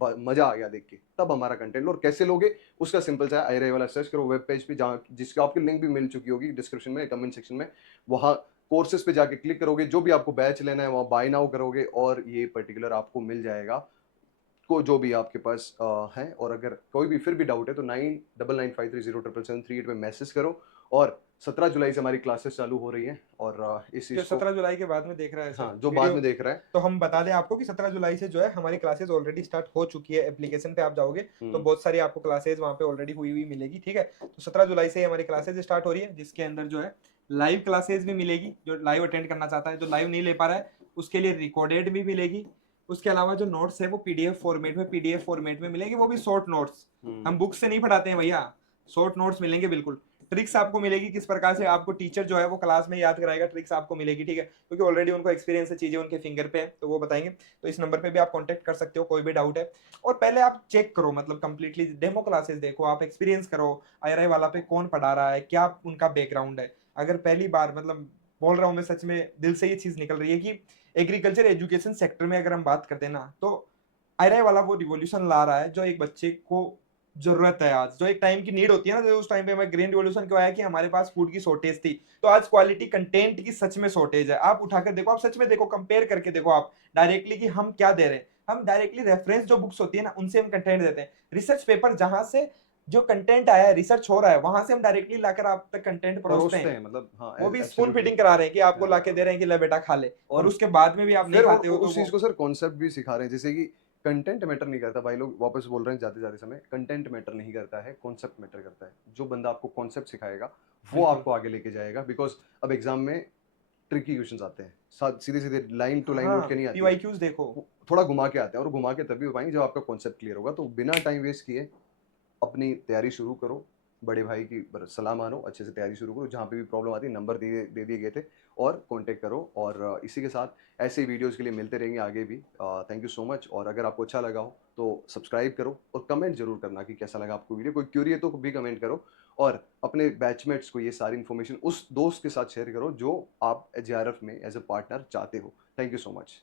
मजा आ गया देख के, तब हमारा कंटेंट लो। और कैसे लोगे उसका सिंपल सा है, आई वाला सर्च करो वेब पेज पे, जहाँ जिसकी आपकी लिंक भी मिल चुकी होगी डिस्क्रिप्शन में, कमेंट सेक्शन में, वहाँ कोर्सेज पे जाके क्लिक करोगे, जो भी आपको बैच लेना है वहाँ बाय नाउ करोगे और ये पर्टिकुलर आपको मिल जाएगा, को जो भी आपके पास है। और अगर कोई भी फिर भी डाउट है तो 9995307778 पे मैसेज करो। और 17 जुलाई से हमारी क्लासेस चालू हो रही हैं और इस जो चीज़ को 17 जुलाई के बाद में देख रहा है हाँ, सर जो बाद वीडियो, में देख रहा है। तो हम बता दें आपको कि 17 जुलाई से जो है हमारी क्लासेस ऑलरेडी स्टार्ट हो चुकी है। एप्लीकेशन पे आप जाओगे तो बहुत सारी आपको क्लासेस वहाँ पे ऑलरेडी हुई हुई मिलेगी, ठीक है। तो 17 जुलाई से हमारी क्लासेस स्टार्ट हो रही है, जिसके अंदर जो है लाइव क्लासेस भी मिलेगी। जो लाइव अटेंड करना चाहता है, जो लाइव नहीं ले पा रहा है, उसके लिए रिकॉर्डेड भी मिलेगी। उसके अलावा जो नोट्स है वो पीडीएफ फॉर्मेट में मिलेगी, वो भी शॉर्ट नोट्स। हम बुक से नहीं पढ़ाते हैं भैया, शॉर्ट नोट्स मिलेंगे बिल्कुल। ट्रिक्स आपको मिलेगी, किस प्रकार से आपको टीचर जो है वो क्लास में याद कराएगा, ट्रिक्स आपको मिलेगी, ठीक है। क्योंकि ऑलरेडी उनको एक्सपीरियंस है, चीजें उनके फिंगर पे है, तो वो बताएंगे। तो इस नंबर पे भी आप कांटेक्ट कर सकते हो, कोई भी डाउट है। और पहले आप चेक करो, मतलब कंप्लीटली डेमो क्लासेस देखो, आप एक्सपीरियंस करो, आईआरआई वाला पे कौन पढ़ा रहा है, क्या उनका बैकग्राउंड है। अगर पहली बार, मतलब बोल रहा हूँ मैं, सच में दिल से ये चीज निकल रही है कि एग्रीकल्चर एजुकेशन सेक्टर में अगर हम बात करते हैं ना, तो आईआरआई वाला वो रिवॉल्यूशन ला रहा है जो एक बच्चे को जरूरत है आज, जो एक टाइम की नीड होती है ना। जो उस टाइम पे हमें ग्रीन रिवॉल्यूशन क्यों आया कि हमारे पास फूड की शॉर्टेज थी, तो आज क्वालिटी कंटेंट की सच में शॉर्टेज है। आप उठाकर देखो, आप सच में देखो, कंपेयर करके देखो आप डायरेक्टली कि हम क्या दे रहे हैं। हम डायरेक्टली रेफरेंस जो बुक्स होती है ना, उनसे हम कंटेंट देते हैं। रिसर्च पेपर जहां से जो कंटेंट आया है, रिसर्च हो रहा है, वहां से हम डायरेक्टली लाकर आप तक कंटेंट परोसते परोसते हैं। हैं, मतलब हाँ, वो भी स्पून एब्सोल्युटली। फीडिंग करा रहे हैं कि आपको हाँ। लाके दे रहे हैं कि ले बेटा खा ले, और और उसके बाद में भी आप नहीं फिर खाते हो तो उस चीज वो को सर कॉन्सेप्ट भी सिखा रहे हैं, जैसे कि कंटेंट मैटर नहीं करता। भाई लोग वापस बोल रहे हैं जाते जाते समय, कंटेंट मैटर नहीं करता है, कॉन्सेप्ट मैटर करता है। जो बंदा आपको कॉन्सेप्ट सिखाएगा वो बिल्कुल। आपको आगे लेके जाएगा। बिकॉज अब एग्जाम में ट्रिकी क्वेश्चंस आते हैं, सीधे सीधे लाइन टू लाइन हाँ, उठ के नहीं आती है, पीवाईक्यूज देखो। वो थोड़ा घुमा के आते हैं, और घुमा के तभी हो पाएंगे जब आपका कॉन्सेप्ट क्लियर होगा। तो बिना टाइम वेस्ट किए अपनी तैयारी शुरू करो, बड़े भाई की सलाह मानो, अच्छे से तैयारी शुरू करो। जहाँ पे भी प्रॉब्लम आती है नंबर दे दिए गए थे, और कांटेक्ट करो। और इसी के साथ ऐसे वीडियोस के लिए मिलते रहेंगे आगे भी। Thank you so much. और अगर आपको अच्छा लगा हो तो सब्सक्राइब करो, और कमेंट जरूर करना कि कैसा लगा आपको वीडियो। कोई क्यूरी है तो भी कमेंट करो, और अपने बैचमेट्स को ये सारी इन्फॉर्मेशन उस दोस्त के साथ शेयर करो जो आप जेआरएफ में एज ए पार्टनर चाहते हो। Thank you so much.